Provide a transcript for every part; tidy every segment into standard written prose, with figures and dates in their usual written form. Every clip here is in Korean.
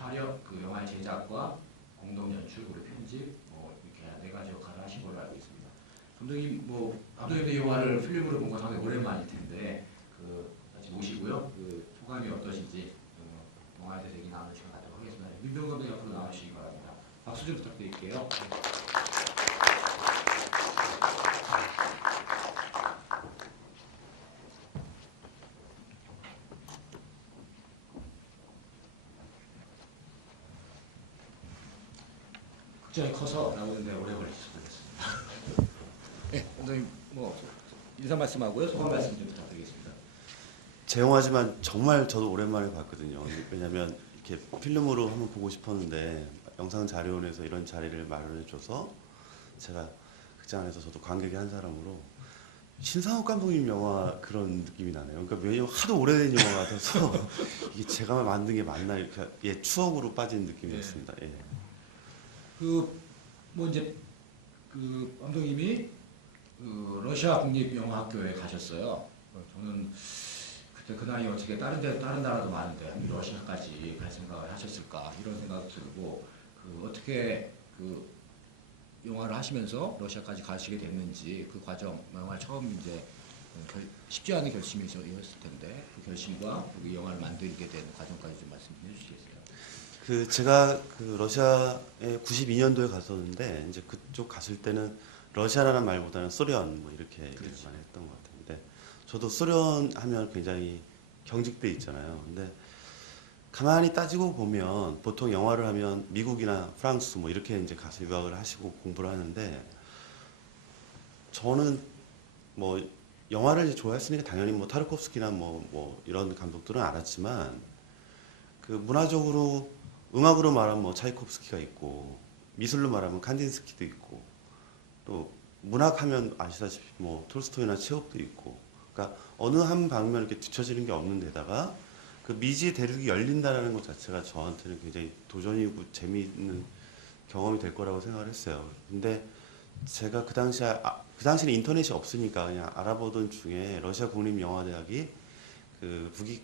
촬영, 그 영화의 제작과 공동 연출, 그리고 편집, 뭐 이렇게 4가지 역할을 하신 걸로 알고 있습니다. 감독님, 감독님도 이 영화를 필름으로 본 건 상당히 오랜만일 텐데, 다시 모시고요. 소감이 어떠신지 영화에 대해서 얘기 나누는 시간 갖도록 하겠습니다. 민병 감독님 앞으로 나와주시기 바랍니다. 박수 좀 부탁드릴게요. 극장이 커서 나오는데 오래 걸릴 수도 있습니다. 네, 감독님 인사 말씀하고요. 소감 말씀 좀 부탁드리겠습니다. 제 영화지만 정말 저도 오랜만에 봤거든요. 왜냐하면 이렇게 필름으로 한번 보고 싶었는데 영상 자료원에서 이런 자리를 마련해줘서 제가 극장 안에서 저도 관객의 한 사람으로 신상욱 감독님 영화 그런 느낌이 나네요. 그러니까 왜냐면 하도 오래된 영화 같아서 이게 제가 만든 게 맞나 이렇게 추억으로 빠진 느낌이었습니다. 예. 이제 감독님이 러시아 국립영화학교에 가셨어요. 저는 그때 그 나이에 어떻게 다른 나라도 많은데 러시아까지 갈 생각을 하셨을까 이런 생각도 들고 어떻게 영화를 하시면서 러시아까지 가시게 됐는지 그 과정, 영화 처음 이제 쉽지 않은 결심이었을 텐데 그 결심과 이 영화를 만들게 된 과정까지 좀 말씀해 주시겠어요? 제가 러시아에 92년도에 갔었는데 이제 그쪽 갔을 때는 러시아라는 말보다는 소련 뭐 이렇게 그렇죠. 많이 했던 것 같은데 저도 소련 하면 굉장히 경직돼 있잖아요. 근데 가만히 따지고 보면 보통 영화를 하면 미국이나 프랑스 뭐 이렇게 이제 가서 유학을 하시고 공부를 하는데 저는 뭐 영화를 이제 좋아했으니까 당연히 뭐 타르코프스키나 뭐 이런 감독들은 알았지만 문화적으로 음악으로 말하면 뭐 차이콥스키가 있고 미술로 말하면 칸딘스키도 있고 또 문학하면 아시다시피 뭐 톨스토이나 체홉도 있고 그러니까 어느 한 방면 이렇게 뒤처지는 게 없는 데다가 미지의 대륙이 열린다라는 것 자체가 저한테는 굉장히 도전이고 재미있는 경험이 될 거라고 생각을 했어요. 근데 제가 그 당시에는 인터넷이 없으니까 그냥 알아보던 중에 러시아 국립영화대학이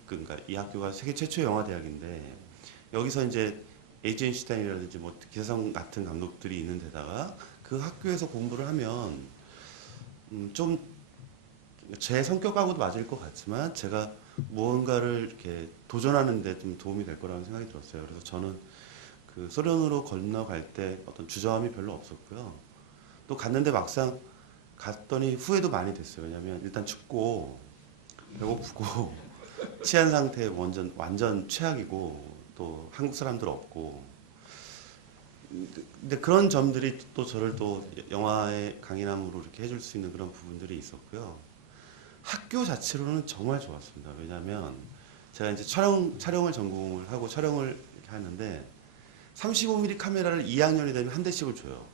그러니까 이 학교가 세계 최초 영화대학인데 여기서 이제 에이젠슈타인이라든지 뭐 기사성 같은 감독들이 있는 데다가 그 학교에서 공부를 하면 좀 제 성격하고도 맞을 것 같지만 제가 무언가를 이렇게 도전하는 데 좀 도움이 될 거라는 생각이 들었어요. 그래서 저는 소련으로 건너갈 때 어떤 주저함이 별로 없었고요. 또 갔는데 막상 갔더니 후회도 많이 됐어요. 왜냐하면 일단 춥고 배고프고 치안 상태 완전 최악이고 또 한국 사람들 없고 근데 그런 점들이 또 저를 또 영화의 강인함으로 이렇게 해줄 수 있는 그런 부분들이 있었고요. 학교 자체로는 정말 좋았습니다. 왜냐하면 제가 이제 촬영을 전공을 하고 촬영을 이렇게 하는데 35mm 카메라를 2학년이 되면 한 대씩을 줘요.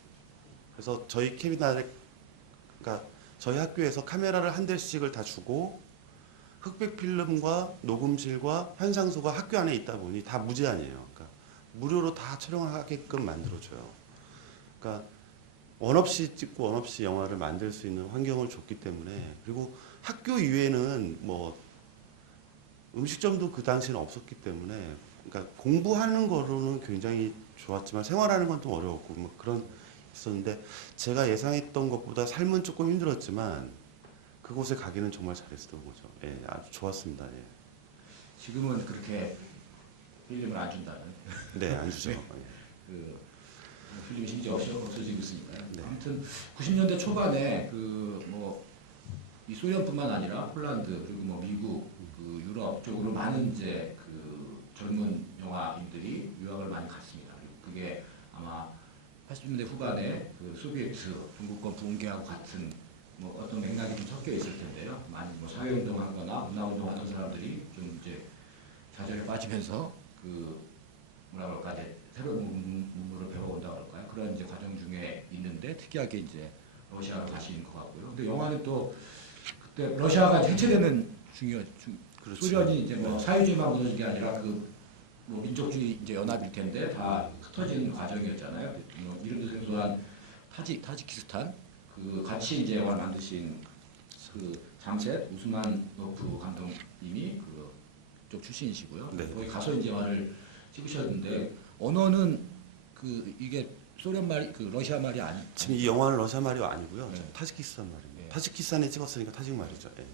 그래서 저희 그러니까 저희 학교에서 카메라를 한 대씩을 다 주고 흑백 필름과 녹음실과 현상소가 학교 안에 있다 보니 다 무제한이에요. 그러니까 무료로 다 촬영을 하게끔 만들어줘요. 그러니까 원 없이 찍고 원 없이 영화를 만들 수 있는 환경을 줬기 때문에 그리고 학교 이외에는 뭐 음식점도 그 당시에는 없었기 때문에 그러니까 공부하는 거로는 굉장히 좋았지만 생활하는 건 좀 어려웠고 뭐 그런 있었는데 제가 예상했던 것보다 삶은 조금 힘들었지만 그곳에 가기는 정말 잘했던 거죠. 예, 아주 좋았습니다. 예. 지금은 그렇게 필름을 안 준다는. 네, 안 주죠. 네. 예. 필름이 심지어 없어지고 있으니까요. 네. 아무튼 90년대 초반에 이 소련뿐만 아니라 폴란드 그리고 뭐 미국, 유럽 쪽으로 많은 이제 젊은 영화인들이 유학을 많이 갔습니다. 그게 아마 80년대 후반에 소비에트 동구권 붕괴하고 같은 뭐 어떤 맥락이 좀 섞여 있을 텐데요. 많이 뭐 사회운동하거나 문화운동하는 사람들이 좀 이제 좌절에 빠지면서 뭐라 그럴까 이제 새로운 문물을 배워온다 그럴까요? 그런 이제 과정 중에 있는데 특이하게 이제 러시아로 가시는 것 같고요. 근데 영화는 또 그때 러시아가 해체되는 그렇죠. 소련이 이제 뭐 사회주의만 무너진 게 아니라 뭐 민족주의 이제 연합일 텐데 다 흩어지는 과정이었잖아요. 이름도 생소한 타지키스탄 같이 이제 영화를 만드신 잠셋 우스만노프 감독님이 그쪽 출신이시고요. 네. 거기 가서 이제 영화를 찍으셨는데 언어는 그 이게 소련 말이 그 러시아 말이 아니. 지금 이 영화는 러시아 말이 아니고요. 네. 타지키스탄 말입니다. 네. 타지키스탄에 찍었으니까 타직 말이죠. 예.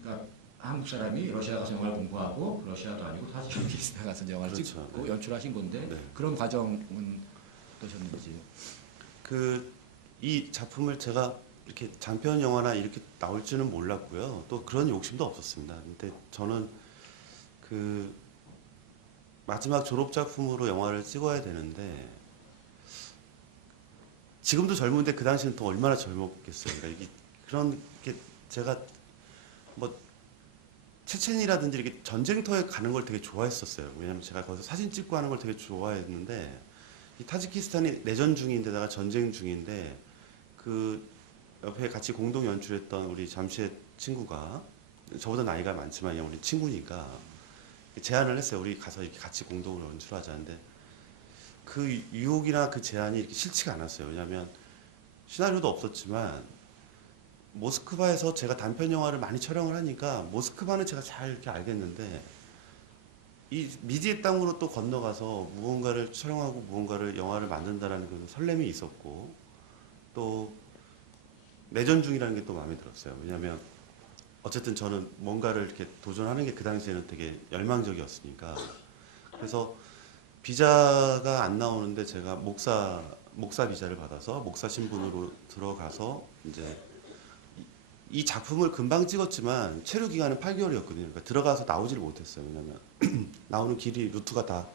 그러니까 한국 사람이 러시아 가서 영화를 공부하고 러시아도 아니고 타지키스탄 가서 영화를 그렇죠. 찍고 네. 연출하신 건데 네. 그런 과정은 어떠셨는지. 이 작품을 제가 이렇게 장편 영화나 이렇게 나올 줄은 몰랐고요. 또 그런 욕심도 없었습니다. 근데 저는 그 마지막 졸업 작품으로 영화를 찍어야 되는데 지금도 젊은데 그 당시는 또 얼마나 젊었겠어요. 그러니까 이게 그런 게 제가 뭐 체첸이라든지 이렇게 전쟁터에 가는 걸 되게 좋아했었어요. 왜냐면 제가 거기서 사진 찍고 하는 걸 되게 좋아했는데 이 타지키스탄이 내전 중인데다가 전쟁 중인데 그 옆에 같이 공동 연출했던 우리 잠시의 친구가 저보다 나이가 많지만 우리 친구니까 제안을 했어요. 우리 가서 이렇게 같이 공동으로 연출하자는데 그 유혹이나 그 제안이 이렇게 싫지가 않았어요. 왜냐하면 시나리오도 없었지만 모스크바에서 제가 단편 영화를 많이 촬영을 하니까 모스크바는 제가 잘 이렇게 알겠는데 이 미지의 땅으로 또 건너가서 무언가를 촬영하고 무언가를 영화를 만든다라는 그런 설렘이 있었고 또 내전 중이라는 게 또 마음에 들었어요. 왜냐하면 어쨌든 저는 뭔가를 이렇게 도전하는 게 그 당시에는 되게 열망적이었으니까 그래서 비자가 안 나오는데 제가 목사 비자를 받아서 목사 신분으로 들어가서 이제 이 작품을 금방 찍었지만 체류 기간은 8개월이었거든요. 그러니까 들어가서 나오지를 못했어요. 왜냐면 나오는 길이 루트가 다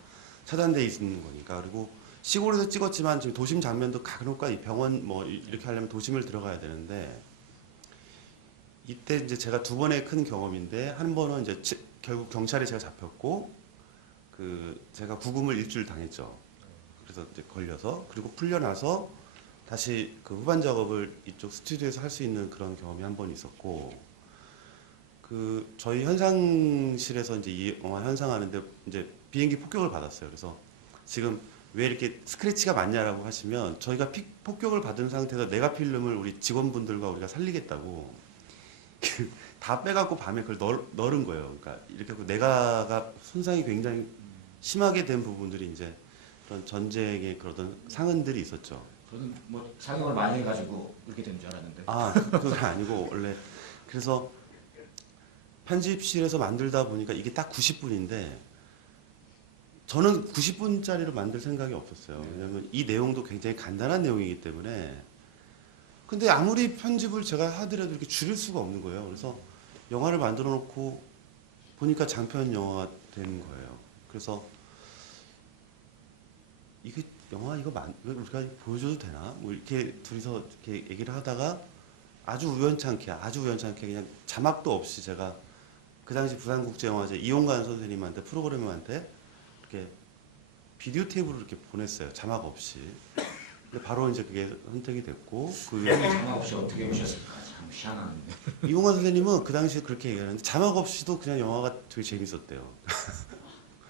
차단돼 있는 거니까. 그리고 시골에서 찍었지만 지금 도심 장면도 간혹가 이 병원 뭐 이렇게 하려면 도심을 들어가야 되는데 이때 이제 제가 두 번의 큰 경험인데 한 번은 이제 결국 경찰에 제가 잡혔고 그 제가 구금을 일주일 당했죠. 그래서 이제 걸려서 그리고 풀려나서 다시 그 후반 작업을 이쪽 스튜디오에서 할 수 있는 그런 경험이 한 번 있었고 그 저희 현상실에서 이제 이 영화 현상하는데 이제 비행기 폭격을 받았어요. 그래서 지금 왜 이렇게 스크래치가 많냐라고 하시면 저희가 폭격을 받은 상태에서 네가 필름을 우리 직원분들과 우리가 살리겠다고 다 빼갖고 밤에 그걸 넣은 거예요. 그러니까 이렇게 하고 네가가 손상이 굉장히 심하게 된 부분들이 이제 그런 전쟁의 그런 상흔들이 있었죠. 저는 뭐 상영을 많이 해가지고 그렇게 된 줄 알았는데. 그건 아니고 원래 그래서 편집실에서 만들다 보니까 이게 딱 90분인데 저는 90분짜리로 만들 생각이 없었어요. 왜냐면 이 내용도 굉장히 간단한 내용이기 때문에 근데 아무리 편집을 제가 하더라도 이렇게 줄일 수가 없는 거예요. 그래서 영화를 만들어 놓고 보니까 장편 영화가 되는 거예요. 그래서 이게 영화 이거 우리가 보여줘도 되나? 뭐 이렇게 둘이서 이렇게 얘기를 하다가 아주 우연찮게 그냥 자막도 없이 제가 그 당시 부산국제영화제 이용관 선생님한테 프로그래머한테 이렇게 비디오 테이프를 이렇게 보냈어요. 자막 없이. 근데 바로 이제 그게 선택이 됐고 그 자막 없이 어떻게 보셨을까? 참 희한한데. 이용관 선생님은 그 당시에 그렇게 얘기하는데 자막 없이도 그냥 영화가 되게 재밌었대요.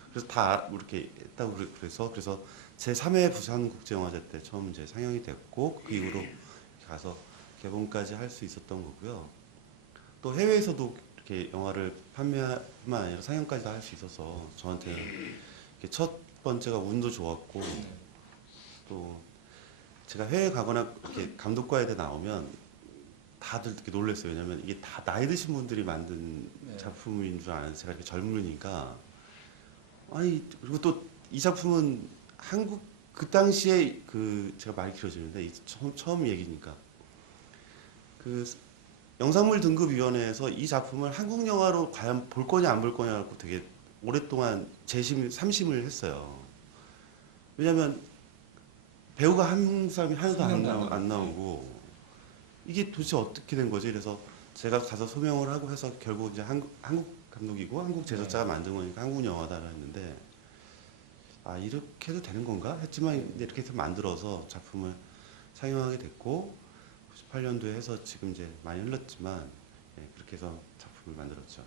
그래서 다 이렇게 했다고 그래서 제 3회 부산국제영화제 때 처음 이제 상영이 됐고 그 이후로 가서 개봉까지 할 수 있었던 거고요. 또 해외에서도 이렇게 영화를 판매뿐만 아니라 상영까지 할 수 있어서 저한테 이렇게 첫 번째가 운도 좋았고 또 제가 해외 가거나 이렇게 감독과에 나오면 다들 이렇게 놀랐어요. 왜냐면 이게 다 나이 드신 분들이 만든 작품인 줄 아는 제가 이렇게 젊으니까 아니 그리고 또 이 작품은 한국 그 당시에 그 제가 말이 길어지는데 처음 얘기니까 그 영상물 등급위원회에서 이 작품을 한국 영화로 과연 볼 거냐 안 볼 거냐 갖고 되게 오랫동안 재심 삼심을 했어요. 왜냐면 배우가 한국 사람이 하나도 안 나오고 이게 도대체 어떻게 된 거지? 그래서 제가 가서 소명을 하고 해서 결국 이제 한국 감독이고 한국 제작자가 만든 거니까 한국 영화다라 했는데 이렇게 해도 되는 건가? 했지만 이제 이렇게 해서 만들어서 작품을 상영하게 됐고 98년도에 해서 지금 이제 많이 흘렀지만 그렇게 해서 작품을 만들었죠.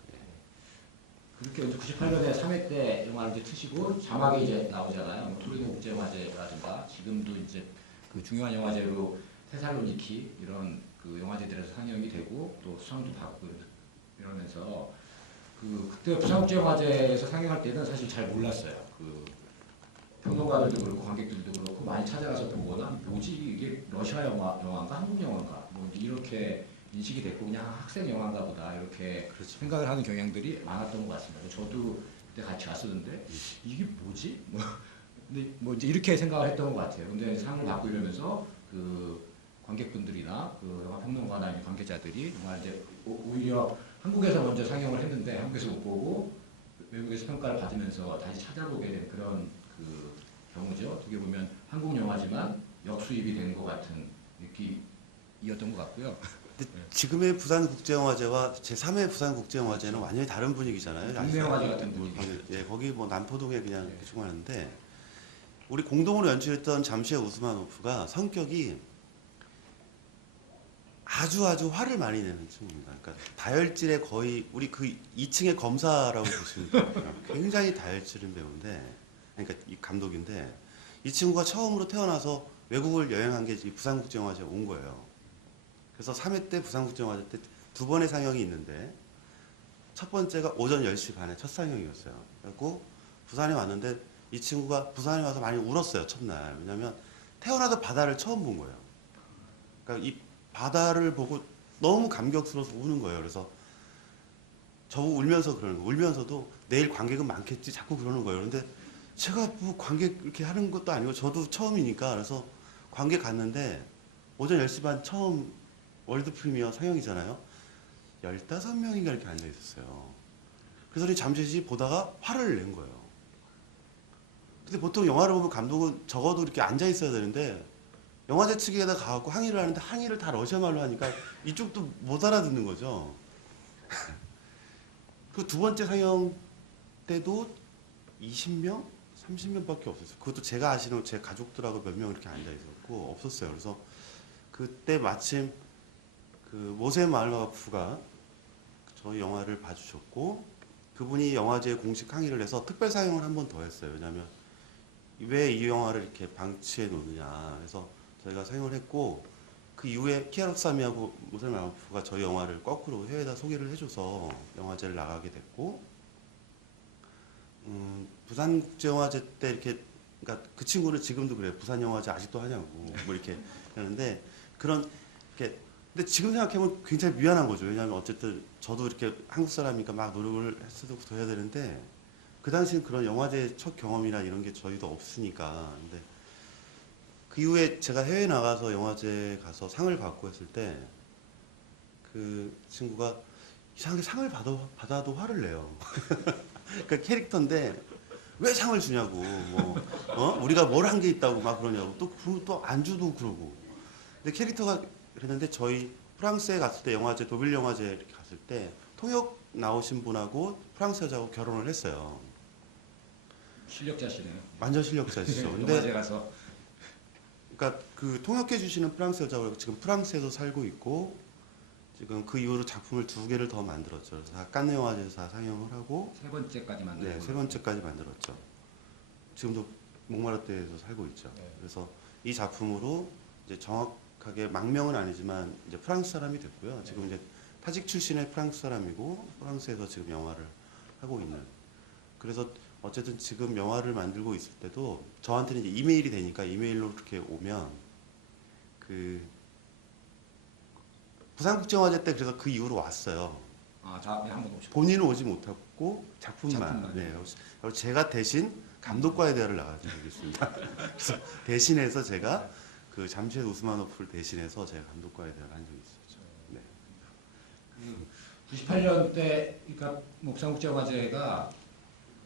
그렇게 이제 98년에 3회 때 영화를 이제 트시고 자막이 이제 나오잖아요. 토리노 국제영화제라든가 지금도 이제 그 중요한 영화제로 테살로니키 이런 그 영화제들에서 상영이 되고 또 수상도 받고 이러면서 그때 부산국제영화제에서 상영할 때는 사실 잘 몰랐어요. 그 평론가들도 그렇고 관객들도 그렇고 많이 찾아가서 보거나 뭐지 이게 러시아 영화인가 한국 영화인가 뭐 이렇게 인식이 됐고 그냥 학생 영화인가 보다 이렇게 그렇죠. 생각을 하는 경향들이 많았던 것 같습니다. 저도 그때 같이 갔었는데 이게 뭐지? 뭐 근데 뭐 이제 이렇게 생각을 했던 것 같아요. 근데 상을 받고 이러면서 그 관객분들이나 그 영화 평론가나 아니면 관계자들이 영화 이제 오히려 한국에서 먼저 상영을 했는데 한국에서 못 보고 외국에서 평가를 받으면서 다시 찾아보게 된 그런 그 경우죠. 어떻게 보면 한국 영화지만 역수입이 된 것 같은 느낌이었던 것 같고요. 근데 지금의 부산국제영화제와 제3회 부산국제영화제는 완전히 다른 분위기잖아요. 국내 영화제 같은 분위기. 예, 거기 뭐 남포동에 그냥 네. 대충 하는데 우리 공동으로 연출했던 잠시의 우스마노프가 성격이 아주 화를 많이 내는 친구입니다. 그러니까 다혈질의 거의 우리 그 2층의 검사라고 보시면 돼요. 굉장히 다혈질인 배우인데, 그러니까 이 감독인데 이 친구가 처음으로 태어나서 외국을 여행한 게 부산국제영화제에 온 거예요. 그래서 3회 때 부산국제영화제 때 두 번의 상영이 있는데 첫 번째가 오전 10시 반에 첫 상영이었어요. 그리고 부산에 왔는데 이 친구가 부산에 와서 많이 울었어요, 첫날. 왜냐면 태어나서 바다를 처음 본 거예요. 그러니까 이 바다를 보고 너무 감격스러워서 우는 거예요. 그래서 저보고 울면서 그러는 거예요. 울면서도 내일 관객은 많겠지 자꾸 그러는 거예요. 근데 제가 뭐 관객 이렇게 하는 것도 아니고 저도 처음이니까 그래서 관객 갔는데 오전 10시 반 처음 월드 프리미어 상영이잖아요. 15명인가 이렇게 앉아 있었어요. 그래서 우리 잠시 보다가 화를 낸 거예요. 근데 보통 영화를 보면 감독은 적어도 이렇게 앉아 있어야 되는데 영화제 측에다 가갖고 항의를 하는데 항의를 다 러시아말로 하니까 이쪽도 못 알아듣는 거죠. 그 두 번째 상영 때도 20명? 30명밖에 없었어요. 그것도 제가 아시는 제 가족들하고 몇 명 이렇게 앉아 있었고 없었어요. 그래서 그때 마침 그 모세 말로와프가 저희 영화를 봐주셨고 그분이 영화제에 공식 항의를 해서 특별 상영을 한 번 더 했어요. 왜냐하면 왜 이 영화를 이렇게 방치해 놓느냐. 그래서 저희가 상영을 했고 그 이후에 키아록사미하고 모세 말로와프가 저희 영화를 거꾸로 해외에다 소개를 해줘서 영화제를 나가게 됐고 부산국제영화제 때 이렇게 그러니까 그 친구는 지금도 그래요. 부산영화제 아직도 하냐고 뭐 이렇게 하는데 그런 이렇게 근데 지금 생각해보면 굉장히 미안한 거죠. 왜냐하면 어쨌든 저도 이렇게 한국 사람이니까 막 노력을 했어도 해야 되는데 그 당시엔 그런 영화제 첫 경험이나 이런 게 저희도 없으니까. 근데 그 이후에 제가 해외 나가서 영화제 가서 상을 받고 했을 때 그 친구가 이상하게 상을 받아도 화를 내요. 그 캐릭터인데 왜 상을 주냐고 뭐 우리가 뭘 한 게 있다고 막 그러냐고 또 안주도 그러고. 근데 캐릭터가 그랬는데 저희 프랑스에 갔을 때 영화제 도빌 영화제 이렇게 갔을 때 통역 나오신 분하고 프랑스 여자하고 결혼을 했어요. 실력자시네요. 완전 실력자시죠. 영화제 근데 가서 그러니까 그 통역해 주시는 프랑스 여자하고 지금 프랑스에서 살고 있고 지금 그 이후로 작품을 2개를 더 만들었죠. 그래서 다 칸네 영화제에서 다 상영을 하고 세 번째까지 만들고 네, 3번째까지 만들었죠. 지금도 몽마르트에서 살고 있죠. 네. 그래서 이 작품으로 이제 정확하게 망명은 아니지만 이제 프랑스 사람이 됐고요. 지금 이제 타직 출신의 프랑스 사람이고 프랑스에서 지금 영화를 하고 있는. 그래서 어쨌든 지금 영화를 만들고 있을 때도 저한테는 이제 이메일이 되니까 이메일로 이렇게 오면 그 부산국제영화제 때 그래서 그 이후로 왔어요. 다음에 한번 오시고 본인은 오지 못했고 작품만. 작품만. 네. 그리고 제가 대신 감독과의 대화를 나가드리겠습니다. 그래서 대신해서 제가 그 잠시의 우스마노프를 대신해서 제가 감독과의 대화를 한 적이 있었죠. 네. 98년 때 그러니까 부산국제영화제가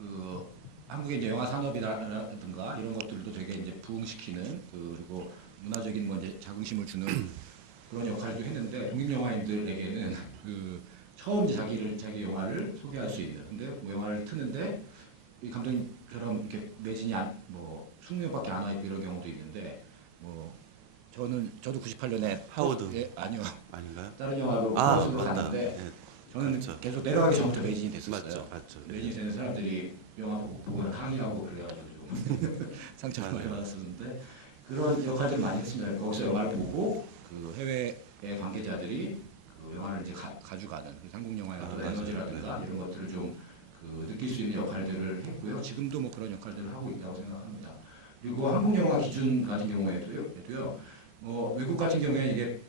그 한국의 이제 영화 산업이라든가 이런 것들도 되게 이제 부흥시키는 그리고 문화적인 뭐 이제 자긍심을 주는 그런 역할도 했는데 독립 영화인들에게는 그 처음 이제 자기 영화를 소개할 수 있는. 근데 뭐 영화를 트는데 이 감독님처럼 이렇게 매진이 뭐 20명밖에 안 와 있고 이런 경우도 있는데 뭐 저도 98년에 하워드. 아니요. 아닌가요? 다른 영화로 아, 코스로 맞다. 갔는데 네. 저는 그렇죠. 계속 내려가기 전부터 매진이 됐었어요. 맞죠. 매진이 되는 사람들이 영화 보고 항의하고 그래가지고 좀 상처를 많이 받았었는데 그런 역할들 많이 했습니다. 거기서 영화를 보고 그 해외의 관계자들이 그 영화를 이제 가져가는 그래서 한국 영화의 어떤 맞아요. 에너지라든가 이런 것들을 좀 느낄 수 있는 역할들을 했고요. 지금도 뭐 그런 역할들을 하고 있다고 생각합니다. 그리고 한국 영화 기준 같은 경우에도요. 외국 같은 경우에 이게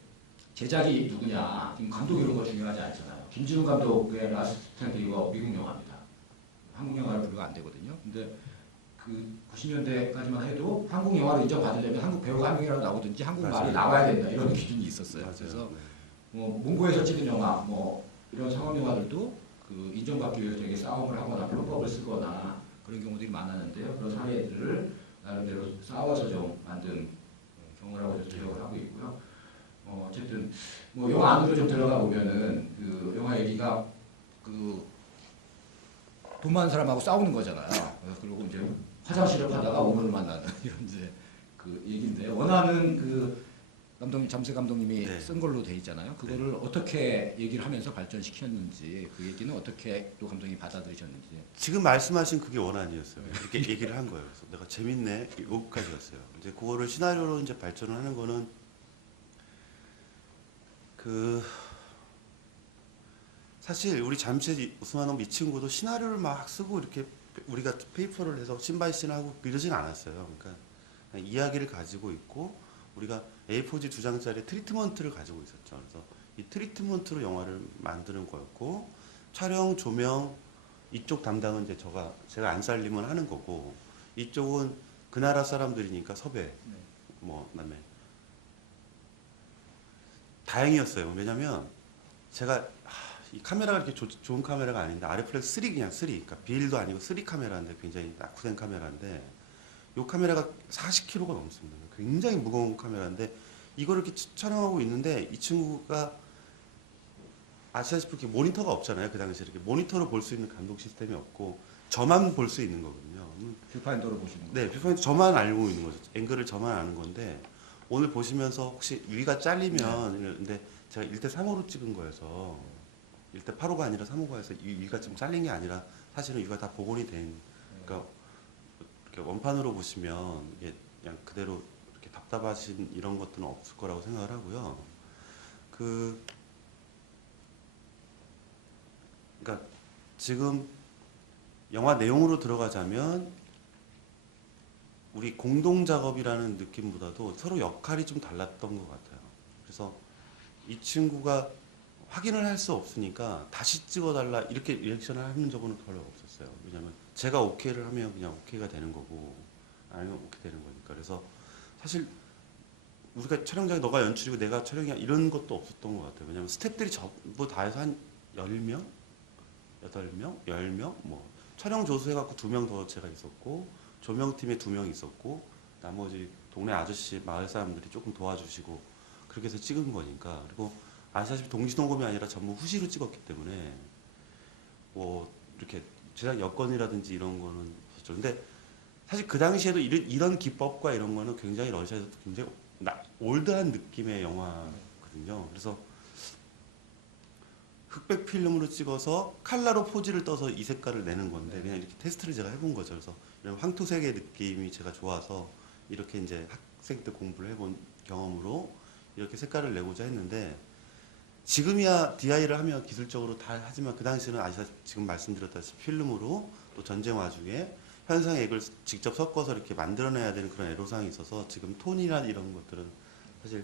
제작이 누구냐, 지금 감독 이런 거 중요하지 않잖아요. 김진우 감독의 라스트 스탠드 이거 미국 영화입니다. 한국 영화로 분류가 안 되거든요. 근데 그 90년대까지만 해도 한국 영화를 인정받으려면 한국 배우가 한 명이라도 나오든지 한국말이 나와야 된다 이런 기준이 있었어요. 맞아요. 그래서 몽고에서 찍은 영화, 이런 상업 영화들도 그 인정받기 위해서 되게 싸움을 하거나 편법을 쓰거나 그런 경우들이 많았는데요. 그런 사례들을 나름대로 싸워서 좀 만든 경우라고 저도 기억을 하고 있고요. 어쨌든 영화 안으로 좀 들어가 보면은 그 영화 얘기가 그 돈 많은 사람하고 싸우는 거잖아요. 그리고 이제 화장실을 가다가 오물을 만나는 이런 이제 그 얘기인데 원하는 그 감독님 잠수 감독님이 네. 쓴 걸로 돼 있잖아요. 그거를 어떻게 얘기를 하면서 발전시켰는지 그 얘기는 어떻게 또 감독이 받아들이셨는지. 지금 말씀하신 그게 원안이었어요. 이렇게 얘기를 한 거예요. 그래서 내가 재밌네 여기까지였어요. 이제 그거를 시나리오로 이제 발전을 하는 거는 그 사실 우리 잠시 우스만ov 이 친구도 시나리오를 막 쓰고 이렇게 우리가 페이퍼를 해서 신바이신하고 이러진 않았어요. 그러니까 그냥 이야기를 가지고 있고 우리가 A4지 2장짜리 트리트먼트를 가지고 있었죠. 그래서 이 트리트먼트로 영화를 만드는 거였고 촬영, 조명 이쪽 담당은 이제 제가 안살림은 하는 거고 이쪽은 그 나라 사람들이니까 섭외 그다음에 다행이었어요. 왜냐면 제가 이 카메라가 이렇게 좋은 카메라가 아닌데 아레플렉스 3 그냥 3 그러니까 비일도 아니고 3 카메라인데 굉장히 낙후된 카메라인데 이 카메라가 40kg가 넘습니다. 굉장히 무거운 카메라인데 이걸 이렇게 촬영하고 있는데 이 친구가 아시다시피 이렇게 모니터가 없잖아요. 그 당시에 이렇게 모니터로 볼 수 있는 감독 시스템이 없고 저만 볼 수 있는 거거든요. 뷰파인더로 보시는 거예요? 네, 뷰파인더 저만 알고 있는 거죠. 앵글을 저만 아는 건데 오늘 보시면서 혹시 위가 잘리면 근데 제가 1대3호로 찍은 거여서 1대8호가 아니라 3호가 해서 위가 좀 잘린 게 아니라 사실은 위가 다 복원이 된 그러니까 이렇게 원판으로 보시면 이게 그냥 그대로 이렇게 답답하신 이런 것들은 없을 거라고 생각을 하고요. 그러니까 지금 영화 내용으로 들어가자면 우리 공동 작업이라는 느낌보다도 서로 역할이 좀 달랐던 것 같아요. 그래서 이 친구가 확인을 할 수 없으니까 다시 찍어달라 이렇게 리액션을 하는 적은 별로 없었어요. 왜냐하면 제가 오케이를 하면 그냥 오케이가 되는 거고 아니면 오케이 되는 거니까. 그래서 사실 우리가 촬영장에 너가 연출이고 내가 촬영이야 이런 것도 없었던 것 같아요. 왜냐하면 스태프들이 전부 다 해서 한 10명? 8명? 10명? 촬영 조수 해갖고 2명 더 제가 있었고 조명팀에 2명 있었고 나머지 동네 아저씨 마을 사람들이 조금 도와주시고 그렇게 해서 찍은 거니까. 그리고 아시다시피 동시동검이 아니라 전부 후시로 찍었기 때문에 이렇게 제작 여건이라든지 이런 거는 없었죠. 근데 사실 그 당시에도 이런 기법과 이런 거는 굉장히 러시아에서 굉장히 올드한 느낌의 영화거든요. 그래서 흑백 필름으로 찍어서 칼라로 포즈를 떠서 이 색깔을 내는 건데 그냥 이렇게 테스트를 제가 해본 거죠. 그래서 이런 황토색의 느낌이 제가 좋아서 이렇게 이제 학생 때 공부를 해본 경험으로 이렇게 색깔을 내고자 했는데 지금이야 DI를 하면 기술적으로 다 하지만 그 당시에는 지금 말씀드렸다시피 필름으로 또 전쟁 와중에 현상 액을 직접 섞어서 이렇게 만들어내야 되는 그런 애로사항이 있어서 지금 톤이나 이런 것들은 사실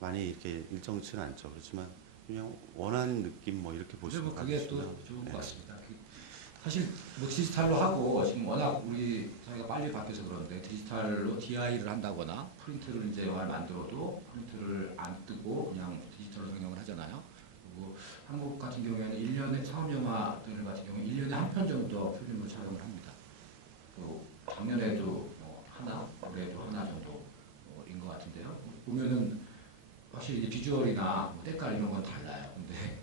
많이 이렇게 일정치는 않죠. 그렇지만 그냥 원하는 느낌 이렇게 보시면 그게 또 좋은 것 같습니다. 사실 디지털로 하고 지금 워낙 우리 사회가 빨리 바뀌어서 그런데 디지털로 DI를 한다거나 프린트를 이제 영화를 만들어도 프린트를 안 뜨고 그냥 디지털로 상영을 하잖아요. 그리고 한국 같은 경우에는 1년에 상업 영화들 같은 경우 1년에 한 편 정도 필름을 촬영을 합니다. 또 작년에도 하나, 올해도 하나 정도인 것 같은데요. 보면은 확실히 비주얼이나 때깔 이런 건 달라요. 근데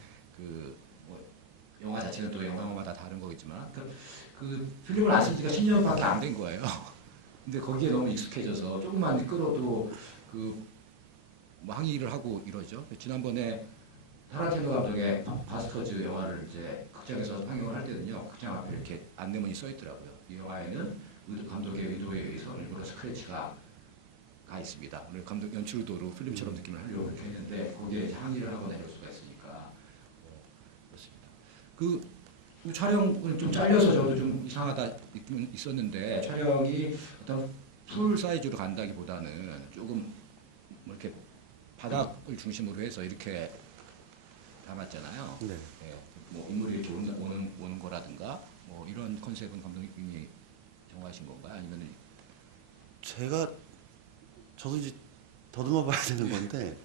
영화 자체는 또 영화마다 다른 거겠지만 그 필름을 안 쓴 지가 10년밖에 안 된 거예요. 근데 거기에 너무 익숙해져서 조금만 끌어도 항의를 하고 이러죠. 지난번에 타란티노 감독의 바스터즈 영화를 이제 극장에서 상영을 할 때는요, 극장 앞에 이렇게 안내문이 써 있더라고요. 이 영화에는 감독의 의도에 의해서 일부러 스크래치가 가 있습니다. 오늘 감독 연출도로 필름처럼 느낌을 하려고 이렇게 했는데 거기에 항의를 하거나 이럴 수가 있으니까 그 촬영을 좀 잘려서 저도 좀 이상하다 느낌 있었는데 촬영이 어떤 풀 사이즈로 간다기보다는 조금 뭐 이렇게 바닥을 중심으로 해서 이렇게 담았잖아요. 네. 예, 뭐 인물이 이렇게 오는 거라든가 뭐 이런 컨셉은 감독님이 정하신 건가요? 아니면 저도 이제 더듬어 봐야 되는 건데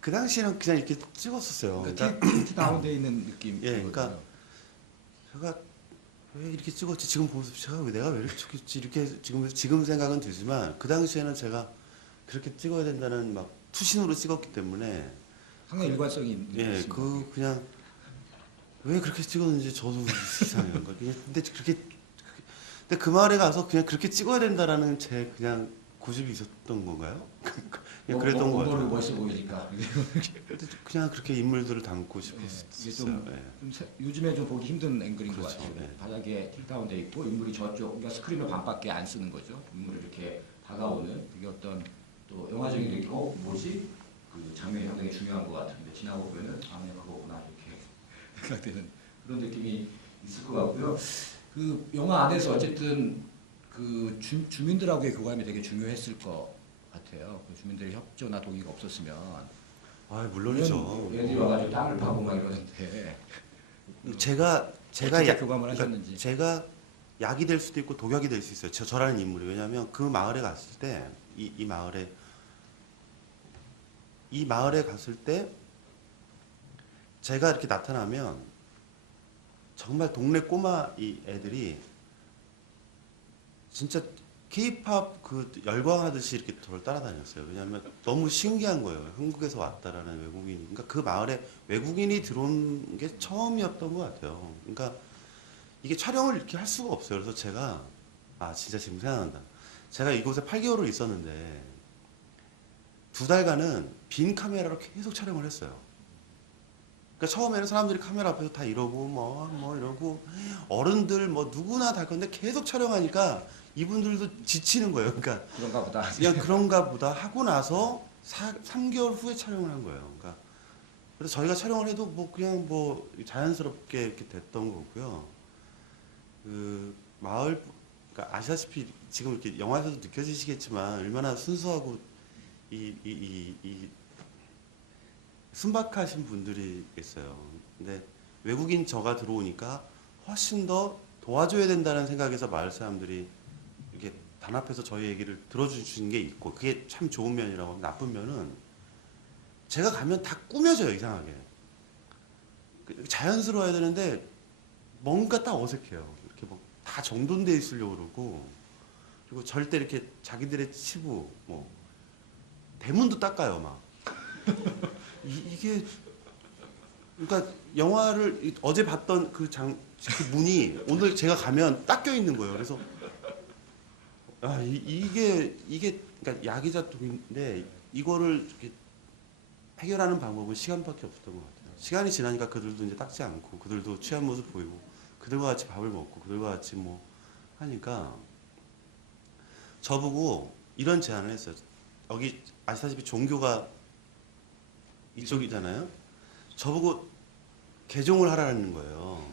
그 당시에는 그냥 이렇게 찍었었어요. 그러니까 티 다운돼 있는 느낌? 예, 그러니까 제가 왜 이렇게 찍었지? 지금 보면서 내가 왜 이렇게 찍었지? 이렇게 지금 생각은 들지만 그 당시에는 제가 그렇게 찍어야 된다는 막 투신으로 찍었기 때문에 상당히 일관성이 있는 예, 그냥 왜 그렇게 찍었는지 저도 이상해요. 근데 그 마을에 가서 그냥 그렇게 찍어야 된다라는 제 그냥 고집이 있었던 건가요? 그냥 그랬던 거 같아요. 멋있어 보이니까. 근데 그냥 그렇게 인물들을 담고 이게 싶었어요. 좀, 요즘에 좀 보기 힘든 앵글인 그렇죠, 것 같아요. 네. 바닥에 틸다운돼 있고 인물이 저쪽, 그러니까 스크린을 반밖에 안 쓰는 거죠. 인물이 이렇게 다가오는 그게 어떤 또 영화적인 느낌, 뭐지? 그 장면이 상당히 중요한 것 같은데 지나고 보면은 그냥 그거구나 이렇게 생각되는 그런 느낌이 있을 것 같고요. 그 영화 안에서 어쨌든 그 주민들하고의 교감이 되게 중요했을 것 같아요. 그 주민들의 협조나 동의가 없었으면 물론이죠. 얘들이 와가지고 땅을 파고 막 이러는데 제가 어떻게 교감을 하셨는지. 제가 약이 될 수도 있고 독약이 될 수 있어요. 저라는 인물이. 왜냐하면 그 마을에 갔을 때 이 마을에 갔을 때 제가 이렇게 나타나면 정말 동네 꼬마 이 애들이 진짜 케이팝 그 열광하듯이 이렇게 저를 따라다녔어요. 왜냐하면 너무 신기한 거예요. 한국에서 왔다라는 외국인이. 그러니까 그 마을에 외국인이 들어온 게 처음이었던 것 같아요. 그러니까 이게 촬영을 이렇게 할 수가 없어요. 그래서 제가 진짜 지금 생각난다. 제가 이곳에 8개월을 있었는데 2달간은 빈 카메라로 계속 촬영을 했어요. 그러니까 처음에는 사람들이 카메라 앞에서 다 이러고 뭐 이러고 어른들 뭐 누구나 다 건데 계속 촬영하니까 이분들도 지치는 거예요. 그러니까 그런가 보다. 그냥 그런가 보다 하고 나서 3개월 후에 촬영을 한 거예요. 그러니까 그래서 저희가 촬영을 해도 뭐 그냥 뭐 자연스럽게 이렇게 됐던 거고요. 그 마을 그러니까 아시다시피 지금 이렇게 영화에서도 느껴지시겠지만 얼마나 순수하고 이 순박하신 분들이 있어요. 근데 외국인 저가 들어오니까 훨씬 더 도와줘야 된다는 생각에서 마을 사람들이 이렇게 단합해서 저희 얘기를 들어주시는 게 있고 그게 참 좋은 면이라고 하면 나쁜 면은 제가 가면 다 꾸며져요 이상하게. 자연스러워야 되는데 뭔가 딱 어색해요. 이렇게 뭐 다 정돈돼 있으려고 그러고 그리고 절대 이렇게 자기들의 치부 뭐 대문도 닦아요 막. 이게 그러니까 영화를 어제 봤던 그 문이 오늘 제가 가면 닦여 있는 거예요. 그래서 이게 그러니까 야기자통인데 이거를 이렇게 해결하는 방법은 시간밖에 없었던 것 같아요. 시간이 지나니까 그들도 이제 닦지 않고 그들도 취한 모습 보이고 그들과 같이 밥을 먹고 그들과 같이 뭐 하니까 저보고 이런 제안을 했어요. 여기 아시다시피 종교가 이쪽이잖아요. 저보고 개종을 하라는 거예요.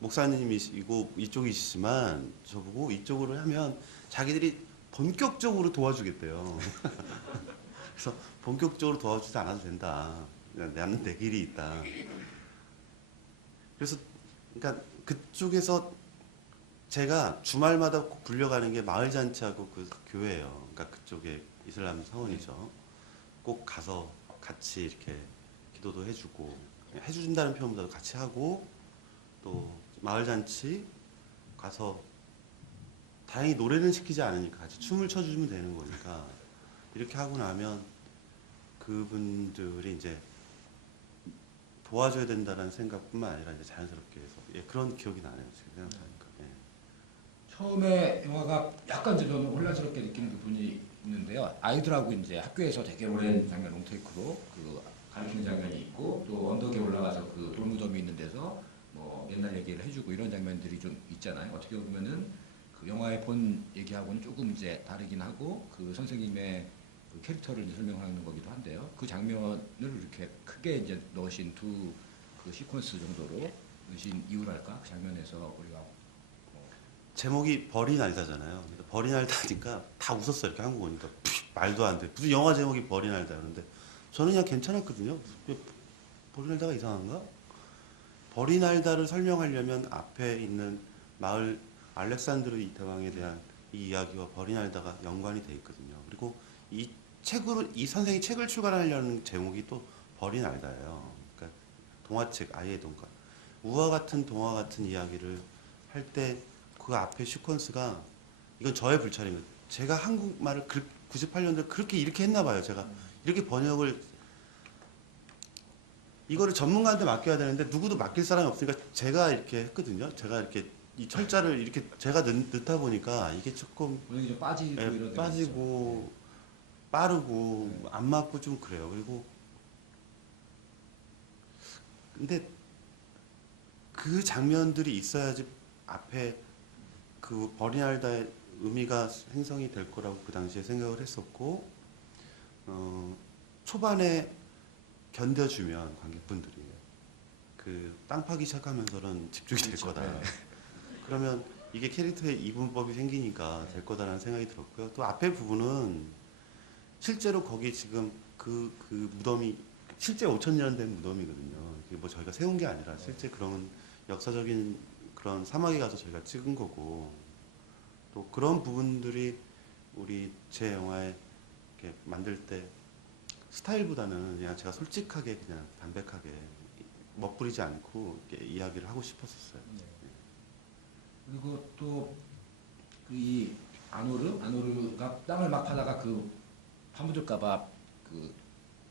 목사님이시고 이쪽이시지만 저보고 이쪽으로 하면 자기들이 본격적으로 도와주겠대요. 그래서 본격적으로 도와주지 않아도 된다. 나는 내 길이 있다. 그래서 그러니까 그쪽에서 제가 주말마다 꼭 불려가는 게 마을잔치하고 그 교회예요. 그러니까 그쪽에 이슬람 사원이죠. 꼭 가서 같이 이렇게 기도도 해주고 해준다는 표현보다도 같이 하고 또 마을잔치 가서 다행히 노래는 시키지 않으니까 같이 춤을 춰주면 되는 거니까 이렇게 하고 나면 그분들이 이제 도와줘야 된다는 생각뿐만 아니라 이제 자연스럽게 해서 그런 기억이 나네요 지금 생각하니까. 처음에 영화가 약간 저는 혼란스럽게 느끼는 부분이 있는데요. 아이들하고 이제 학교에서 되게 오랜 장면 롱테이크로 그 가르치는 장면이 있고 또 언덕에 올라가서 그 돌무덤이 있는 데서 뭐 옛날 얘기를 해주고 이런 장면들이 좀 있잖아요. 어떻게 보면은 그 영화의 본 얘기하고는 조금 이제 다르긴 하고 그 선생님의 그 캐릭터를 이제 설명하는 거기도 한데요. 그 장면을 이렇게 크게 이제 넣으신 두 그 시퀀스 정도로 이유랄까? 그 장면에서 우리가 제목이 벌이 날다잖아요. 그러니까 벌이 날다니까 다 웃었어요. 이렇게 한국 오니까 말도 안 돼. 무슨 영화 제목이 벌이 날다 그런데 저는 그냥 괜찮았거든요. 벌이 날다가 이상한가? 벌이 날다를 설명하려면 앞에 있는 마을 알렉산드르 이태왕에 대한 이 이야기와 벌이 날다가 연관이 돼 있거든요. 그리고 이 책으로 이 선생이 책을 출간하려는 제목이 또 벌이 날다예요. 그러니까 동화책 아예 동화 우화 같은 동화 같은 이야기를 할 때 그 앞에 시퀀스가 이건 저의 불찰입니다. 제가 한국말을 98년도에 그렇게 이렇게 했나 봐요. 제가 이렇게 번역을 이거를 전문가한테 맡겨야 되는데 누구도 맡길 사람이 없으니까 제가 이렇게 했거든요. 제가 이렇게 이 철자를 이렇게 제가 넣다 보니까 이게 조금 분위기 좀 빠지고 예, 이런 데가 빠지고 빠르고 안 맞고 좀 그래요. 그리고 근데 그 장면들이 있어야지 앞에 그 버리날다의 의미가 생성이 될 거라고 그 당시에 생각을 했었고 초반에 견뎌주면 관객분들이 그 땅 파기 시작하면서는 집중이 될 그렇죠. 거다. 네. 그러면 이게 캐릭터의 이분법이 생기니까 될 거다라는 생각이 들었고요. 또 앞에 부분은 실제로 거기 지금 그 무덤이 실제 5,000년 된 무덤이거든요. 이게 뭐 저희가 세운 게 아니라 실제 그런 역사적인 그런 사막에 가서 저희가 찍은 거고 또 그런 부분들이 우리 제 영화에 이렇게 만들 때 스타일보다는 그냥 제가 솔직하게 그냥 담백하게 멋부리지 않고 이렇게 이야기를 하고 싶었었어요. 네. 그리고 또 이 아노르가 땅을 막 파다가 그 파묻을까봐 그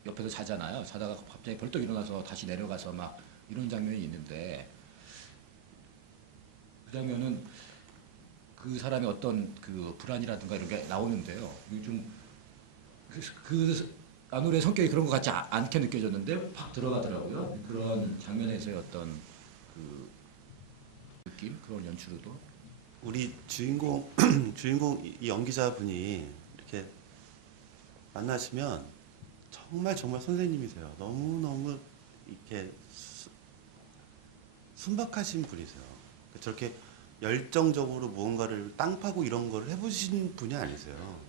옆에서 자잖아요. 자다가 갑자기 벌떡 일어나서 다시 내려가서 막 이런 장면이 있는데 그 장면은 그 사람의 어떤 그 불안이라든가 이런 게 나오는데요. 좀그 아노르의 성격이 그런 것 같지 않게 느껴졌는데 팍 들어가더라고요. 그런 장면에서의 어떤 그 느낌, 그런 연출도. 우리 주인공 이 연기자분이 이렇게 만나시면 정말 선생님이세요. 너무 이렇게 순박하신 분이세요. 저렇게 열정적으로 무언가를 땅 파고 이런 걸 해보신 분이 아니세요.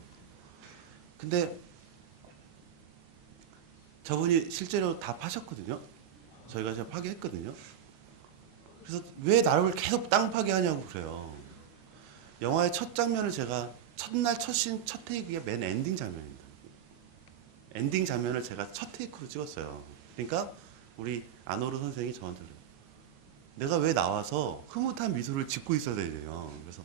근데 저분이 실제로 다 파셨거든요. 저희가 제가 파괴했거든요. 그래서 왜 나를 계속 땅 파괴하냐고 그래요. 영화의 첫 장면을 제가 첫날 첫 테이크가 맨 엔딩 장면입니다. 엔딩 장면을 제가 첫 테이크로 찍었어요. 그러니까 우리 아노르 선생이 저한테 그래요. 내가 왜 나와서 흐뭇한 미소를 짓고 있어야 돼요. 그래서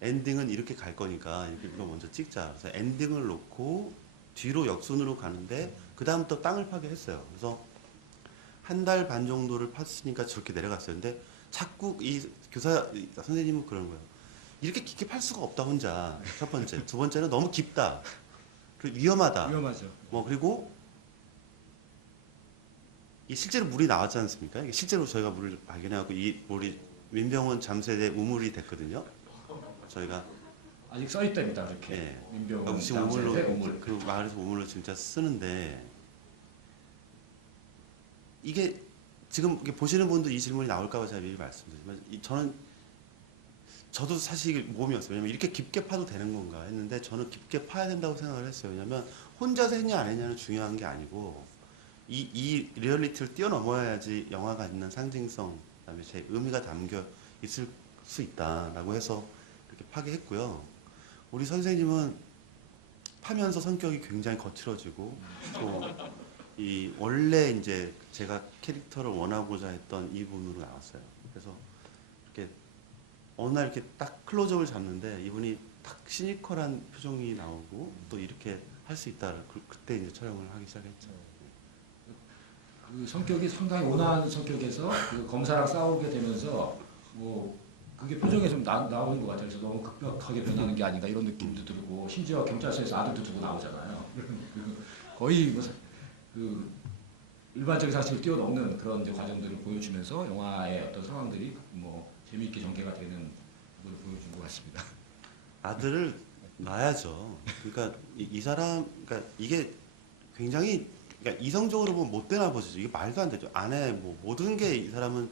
엔딩은 이렇게 갈 거니까 이거 먼저 찍자. 그래서 엔딩을 놓고 뒤로 역순으로 가는데 그 다음부터 땅을 파게 했어요. 그래서 한 달 반 정도를 팠으니까 저렇게 내려갔어요. 근데 자꾸 이 선생님은 그러는 거예요. 이렇게 깊게 팔 수가 없다 혼자. 첫 번째. 두 번째는 너무 깊다. 그리고 위험하다. 위험하죠. 뭐 그리고 이 실제로 물이 나왔지 않습니까? 이게 실제로 저희가 물을 발견하고 이 물이 민병원 잠수대 우물이 됐거든요. 저희가 아직 써 있답니다. 이렇게 예. 민병원 역시 잠수대 우물로 우물. 그 마을에서 우물로 진짜 쓰는데 이게 지금 이렇게 보시는 분도 이 질문이 나올까봐 제가 미리 말씀드리지만 저도 사실 이게 모험이었어요. 왜냐면 이렇게 깊게 파도 되는 건가 했는데 저는 깊게 파야 된다고 생각을 했어요. 왜냐면 혼자서 했냐 안 했냐는 중요한 게 아니고 이 리얼리티를 뛰어넘어야지 영화가 있는 상징성, 그다음에 제 의미가 담겨 있을 수 있다라고 해서 이렇게 파괴했고요. 우리 선생님은 파면서 성격이 굉장히 거칠어지고 또 이 원래 이제 제가 캐릭터를 원하고자 했던 이 부분으로 나왔어요. 그래서 이렇게 어느 날 이렇게 딱 클로즈업을 잡는데 이분이 딱 시니컬한 표정이 나오고 또 이렇게 할 수 있다. 그때 이제 촬영을 하기 시작했죠. 그 성격이 상당히 온화한 성격에서 그 검사랑 싸우게 되면서 뭐 그게 표정에 좀 나오는 것 같아요. 그래서 너무 급격하게 변하는 게 아닌가 이런 느낌도 들고 심지어 경찰서에서 아들도 두고 나오잖아요. 거의 그 일반적인 사실을 뛰어넘는 그런 이제 과정들을 보여주면서 영화의 어떤 상황들이 뭐 재미있게 전개가 되는 걸 보여준 것 같습니다. 아들을 낳아야죠. 그러니까 이 사람, 그러니까 이게 굉장히 그러니까 이성적으로 보면 못된 아버지죠. 이게 말도 안 되죠. 아내 뭐 모든 게 이 사람은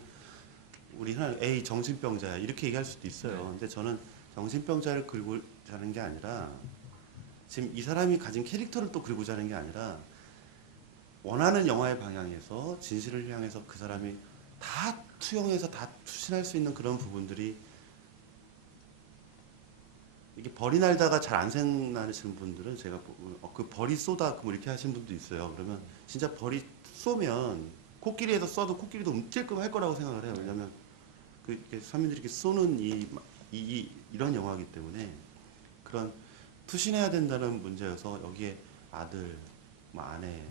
우리 흔한 에이 정신병자야 이렇게 얘기할 수도 있어요. 네. 근데 저는 정신병자를 긁고 자는 게 아니라 지금 이 사람이 가진 캐릭터를 또 긁고 자는 게 아니라 원하는 영화의 방향에서 진실을 향해서 그 사람이 다 투영해서 다 추진할 수 있는 그런 부분들이 이게 벌이 날다가 잘 안 생나시는 분들은 제가 그 벌이 쏘다 뭐 이렇게 하시는 분도 있어요. 그러면 진짜 벌이 쏘면 코끼리에서 쏴도 코끼리도 움찔끔 할 거라고 생각을 해요. 왜냐하면 그 이렇게 서민들이 이렇게 쏘는 이런 영화이기 때문에 그런 투신해야 된다는 문제여서 여기에 아들, 뭐 아내,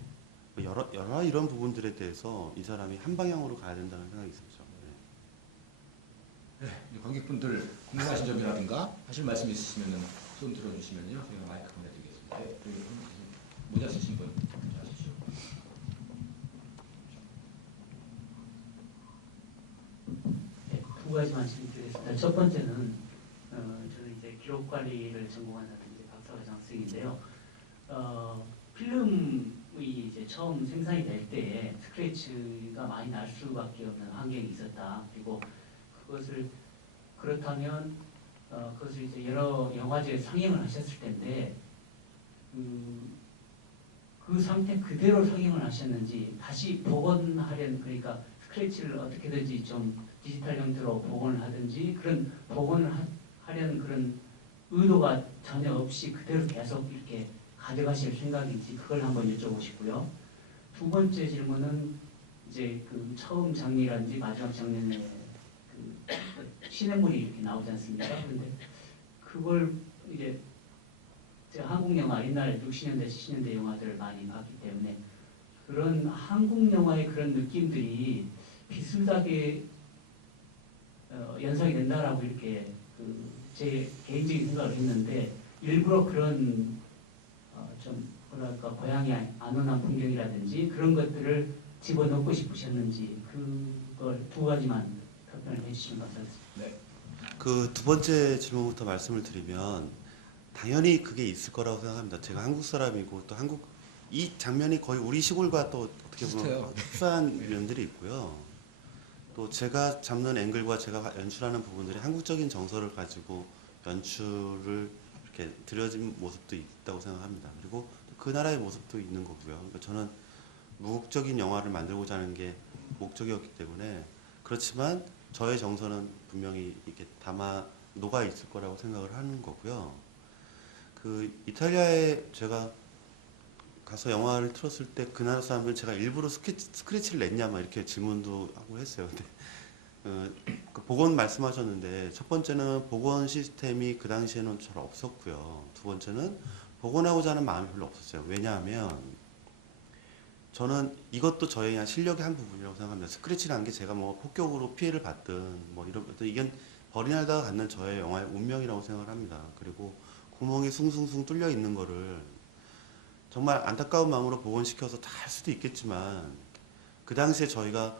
뭐 여러 이런 부분들에 대해서 이 사람이 한 방향으로 가야 된다는 생각이 있었죠. 네. 네, 관객분들 궁금하신 점이라든가 하실 말씀 있으시면 손 들어주시면요. 제가 마이크 보내드리겠습니다. 네, 저기 모자 쓰신 분 먼저 하십시오. 네, 두 가지 말씀드리겠습니다. 첫 번째는 저는 이제 기록 관리를 전공한 이제 박사과정생인데요. 필름이 이제 처음 생산이 될 때에 스크래치가 많이 날 수밖에 없는 환경이 있었다. 그리고 그것을 그렇다면 그것을 이제 여러 영화제에 상영을 하셨을 텐데 그 상태 그대로 상영을 하셨는지 다시 복원하려는 그러니까 스크래치를 어떻게든지 좀 디지털 형태로 복원을 하든지 그런 복원을 하려는 그런 의도가 전혀 없이 그대로 계속 이렇게 가져가실 생각인지 그걸 한번 여쭤보고 싶고요. 두 번째 질문은 이제 그 처음 장면이라든지 마지막 장면에 그 시냇물이 이렇게 나오지 않습니까? 그런데 그걸 이제 제가 한국 영화 옛날 60년대, 70년대 영화들을 많이 봤기 때문에 그런 한국 영화의 그런 느낌들이 비슷하게 연상이 된다라고 이렇게 제 개인적인 생각을 했는데 일부러 그런 좀 뭐랄까 고향이 안 온한 풍경이라든지 그런 것들을 집어넣고 싶으셨는지 그걸 두 가지만 답변을 해주시면 감사하겠습니다. 네. 그 두 번째 질문부터 말씀을 드리면 당연히 그게 있을 거라고 생각합니다. 제가 한국 사람이고 또 이 장면이 거의 우리 시골과 또 어떻게 보면 비슷해요. 흡사한 면들이 있고요. 또 제가 잡는 앵글과 제가 연출하는 부분들이 한국적인 정서를 가지고 연출을 이렇게 들여진 모습도 있다고 생각합니다. 그리고 그 나라의 모습도 있는 거고요. 그러니까 저는 무국적인 영화를 만들고자 하는 게 목적이었기 때문에 그렇지만 저의 정서는 분명히 이렇게 녹아 있을 거라고 생각을 하는 거고요. 그 이탈리아에 제가 가서 영화를 틀었을 때 그 나라 사람들 제가 일부러 스크래치를 냈냐 막 이렇게 질문도 하고 했어요. 근데 그 복원 말씀하셨는데 첫 번째는 복원 시스템이 그 당시에는 잘 없었고요. 두 번째는 복원하고자 하는 마음이 별로 없었어요. 왜냐하면 저는 이것도 저의 그냥 실력의 한 부분이라고 생각합니다. 스크래치라는 게 제가 뭐 폭격으로 피해를 받든 뭐 이런 이건 벌이 날다가 갖는 저의 영화의 운명이라고 생각을 합니다. 그리고 구멍이 숭숭숭 뚫려 있는 거를 정말 안타까운 마음으로 복원시켜서 다 할 수도 있겠지만 그 당시에 저희가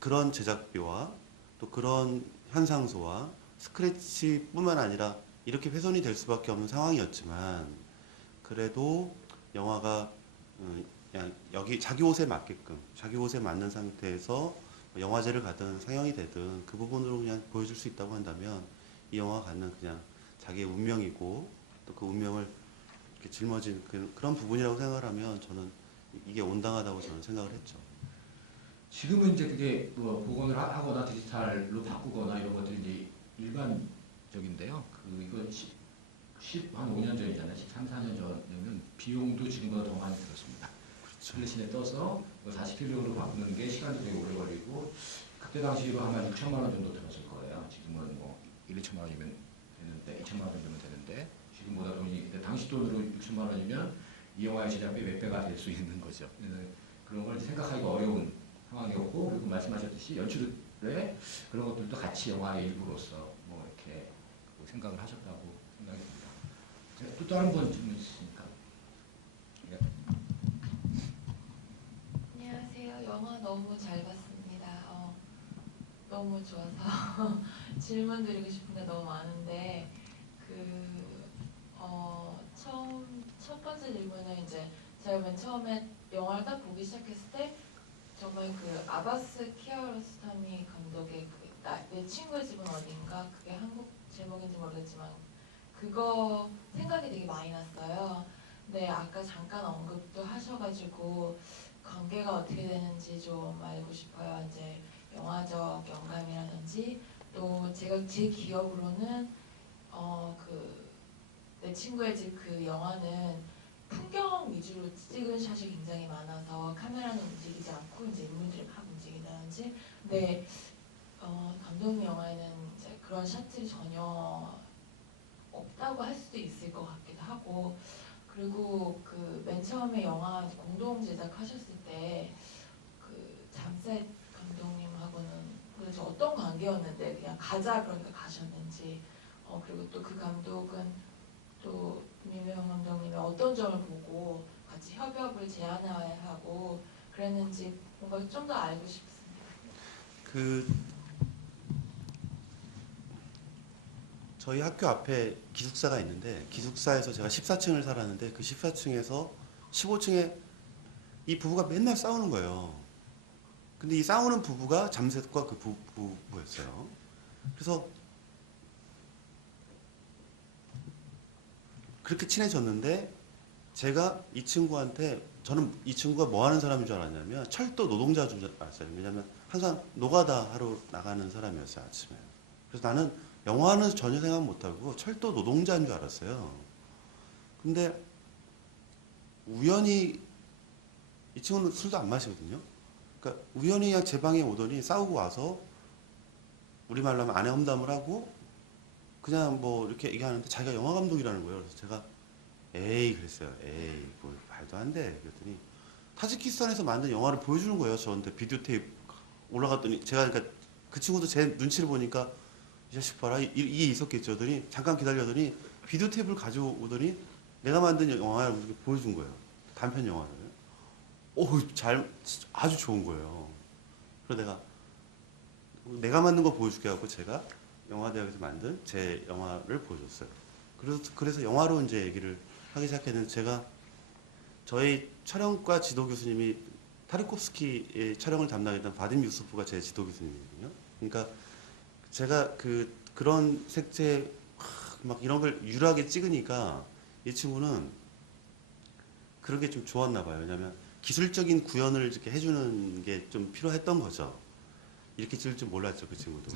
그런 제작비와 또 그런 현상소와 스크래치뿐만 아니라 이렇게 훼손이 될 수밖에 없는 상황이었지만 그래도 영화가 그냥 여기 자기 옷에 맞게끔 자기 옷에 맞는 상태에서 영화제를 가든 상영이 되든 그 부분으로 그냥 보여줄 수 있다고 한다면 이 영화가 갖는 그냥 자기의 운명이고 또 그 운명을 이렇게 짊어진 그런 부분이라고 생각을 하면 저는 이게 온당하다고 저는 생각을 했죠. 지금은 이제 그게 뭐 복원을 하거나 디지털로 바꾸거나 이런 것들이 이제 일반적인데요. 이거 한 5년 전이잖아요. 13, 14년 전이면 비용도 지금보다 더 많이 들었습니다. 그렇죠. 플래시에 떠서 다시 필름으로 바꾸는 게 시간도 되게 오래 걸리고 그때 당시로 하면 6천만 원 정도 들었을 거예요. 지금은 뭐 1, 2천만 원이면 되는데 2천만 원 정도면 되는데 지금보다 돈이 그때 당시 돈으로 6천만 원이면 이 영화의 제작비 몇 배가 될 수 있는 거죠. 그런 걸 생각하기가 어려운 상황이었고 그리고 말씀하셨듯이 연출에 그런 것들도 같이 영화의 일부로서 뭐 이렇게 생각을 하셨다고 생각이 듭니다. 또 다른 분 질문 있으십니까? 네. 안녕하세요. 영화 너무 잘 봤습니다. 너무 좋아서 질문 드리고 싶은 게 너무 많은데 첫 번째 질문은 이제 제가 맨 처음에 영화를 딱 보기 시작했을 때 정말 그 아바스 키아로스타미 감독의 내 친구의 집은 어딘가, 그게 한국 제목인지 모르겠지만 그거 생각이 되게 많이 났어요. 근데 아까 잠깐 언급도 하셔가지고 관계가 어떻게 되는지 좀 알고 싶어요. 이제 영화적 영감이라든지, 또 제가 제 기억으로는 그 내 친구의 집 그 영화는 풍경 위주로 찍은 샷이 굉장히 많아서 카메라는 움직이지 않고 이제 인물들이 막 움직인다든지. 근데 감독님 영화에는 이제 그런 샷들이 전혀 없다고 할 수도 있을 것 같기도 하고, 그리고 그 맨 처음에 영화 공동 제작하셨을 때 그 잠셋 감독님하고는 도대체 어떤 관계였는데 그냥 가자 그러니까 가셨는지, 그리고 또 그 감독은 또 김민명 감독님의 어떤 점을 보고 같이 협업을 제안하고 그랬는지 뭔가 좀 더 알고 싶습니다. 그 저희 학교 앞에 기숙사가 있는데 기숙사에서 제가 14층을 살았는데 그 14층에서 15층에 이 부부가 맨날 싸우는 거예요. 근데 이 싸우는 부부가 잠셋과 그 부부였어요. 그래서 그렇게 친해졌는데 제가 이 친구한테, 저는 이 친구가 뭐 하는 사람인 줄 알았냐면 철도 노동자인 줄 알았어요. 왜냐면 항상 노가다 하러 나가는 사람이었어요, 아침에. 그래서 나는 영화는 전혀 생각 못하고 철도 노동자인 줄 알았어요. 근데 우연히, 이 친구는 술도 안 마시거든요. 그러니까 우연히 그냥 제 방에 오더니 싸우고 와서 우리말로 하면 아내 험담을 하고 그냥 뭐 이렇게 얘기하는데 자기가 영화 감독이라는 거예요. 그래서 제가 에이 그랬어요. 에이 뭐 말도 안 돼. 그랬더니 타지키스탄에서 만든 영화를 보여주는 거예요. 저한테 비디오 테이프 올라갔더니 제가, 그러니까 그 친구도 제 눈치를 보니까 이 자식 봐라 이게 있었겠죠. 더니 잠깐 기다려더니 비디오 테이프를 가져오더니 내가 만든 영화를 이렇게 보여준 거예요. 단편 영화를. 아주 좋은 거예요. 그래서 내가 만든 거 보여줄게 하고 제가 영화대학에서 만든 제 영화를 보여줬어요. 그래서 영화로 이제 얘기를 하기 시작했는데, 제가 저희 촬영과 지도 교수님이 타르코프스키의 촬영을 담당했던 바딘 유수프가 제 지도 교수님이거든요. 그러니까 제가 그런 색채 막 이런 걸 유라하게 찍으니까 이 친구는 그런 게 좀 좋았나 봐요. 왜냐면 기술적인 구현을 이렇게 해주는 게 좀 필요했던 거죠. 이렇게 찍을 줄 몰랐죠, 그 친구도.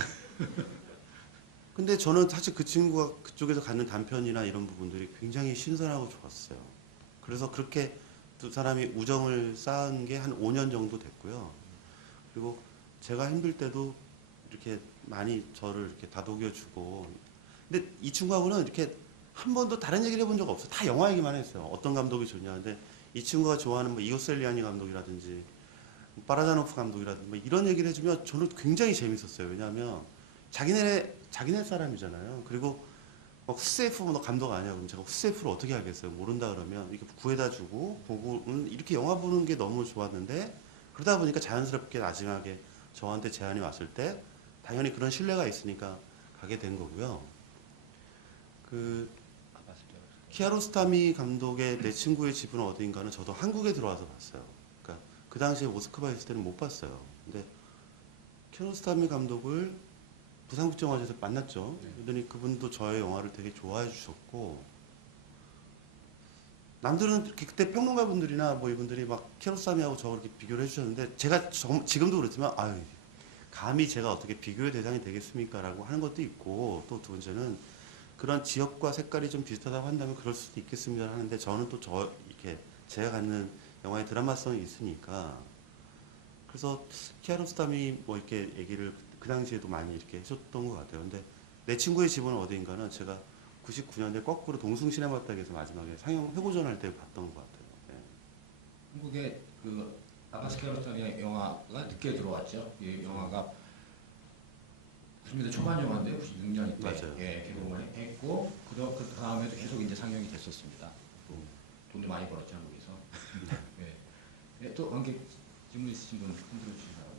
근데 저는 사실 그 친구가 그쪽에서 갖는 단편이나 이런 부분들이 굉장히 신선하고 좋았어요. 그래서 그렇게 두 사람이 우정을 쌓은 게 한 5년 정도 됐고요. 그리고 제가 힘들 때도 이렇게 많이 저를 이렇게 다독여주고. 근데 이 친구하고는 이렇게 한 번도 다른 얘기를 해본 적 없어요. 다 영화 얘기만 했어요. 어떤 감독이 좋냐. 근데 이 친구가 좋아하는 뭐 이오셀리아니 감독이라든지 바라자노프 감독이라든지 뭐 이런 얘기를 해주면 저는 굉장히 재밌었어요. 왜냐하면 자기네 사람이잖아요. 그리고 막 후세프 너 감독 아니야? 그럼 제가 후세프를 어떻게 알겠어요? 모른다 그러면 이렇게 구해다 주고 보고 이렇게 영화 보는 게 너무 좋았는데, 그러다 보니까 자연스럽게 나중에 저한테 제안이 왔을 때 당연히 그런 신뢰가 있으니까 가게 된 거고요. 그 키아로스타미 감독의 내 친구의 집은 어디인가는 저도 한국에 들어와서 봤어요. 그러니까 그 당시에 모스크바에 있을 때는 못 봤어요. 근데 키아로스타미 감독을 부산국제영화제에서 만났죠. 그러더니 그분도 저의 영화를 되게 좋아해 주셨고, 남들은 이렇게 그때 평론가분들이나 뭐 이분들이 막 키아로스타미하고 저 그렇게 비교를 해주셨는데, 제가 지금도 그렇지만 아유 감히 제가 어떻게 비교의 대상이 되겠습니까라고 하는 것도 있고, 또 두 번째는 그런 지역과 색깔이 좀 비슷하다고 한다면 그럴 수도 있겠습니다 하는데, 저는 또 이렇게 제가 갖는 영화의 드라마성이 있으니까, 그래서 키아로스타미 뭐 이렇게 얘기를 그 당시에도 많이 이렇게 해줬던 것 같아요. 근데 내 친구의 집은 어디인가는 제가 99년에 거꾸로 동숭 시네마탁에서 마지막에 상영 회고전 할 때 봤던 것 같아요. 네. 한국에 그 아바스 키아로스타미 영화가 늦게 들어왔죠. 이 영화가 90년대 초반 영화인데 96년 때 맞아요. 개봉을 했고, 그 다음에도 계속 이제 상영이 됐었습니다. 돈도 많이 벌었죠, 한국에서. 네. 네, 또 관객 질문 있으신 분 흔들어 주시기 바랍니다.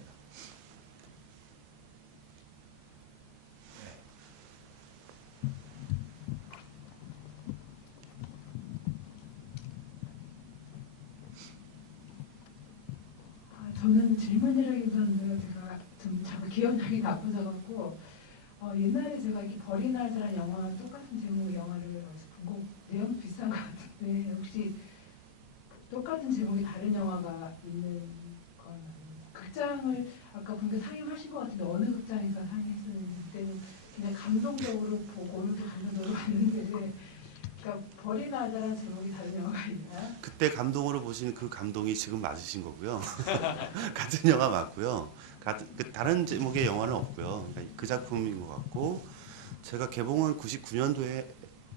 저는 그 질문이라기보다는 제가 좀 자꾸 기억력이 나쁘셔갖고 옛날에 제가 이렇게 버리나라라는 영화 똑같은 제목의 영화를 보고 내용 비슷한 것 같은데 혹시 똑같은 제목이 다른 영화가 있는 건 아니에요? 극장을 아까 보니까 상영하신 것 같은데 어느 극장에서 상영했었는지 그때는 그냥 감동적으로 보고 오늘도 감동적으로 봤는데 그러니까 버리나라라는 제목이 다른 영화가 있나요? 그때 감동으로 보신 그 감동이 지금 맞으신 거고요. 같은 영화 맞고요. 다른 제목의 영화는 없고요. 그러니까 그 작품인 것 같고 제가 개봉을 99년도에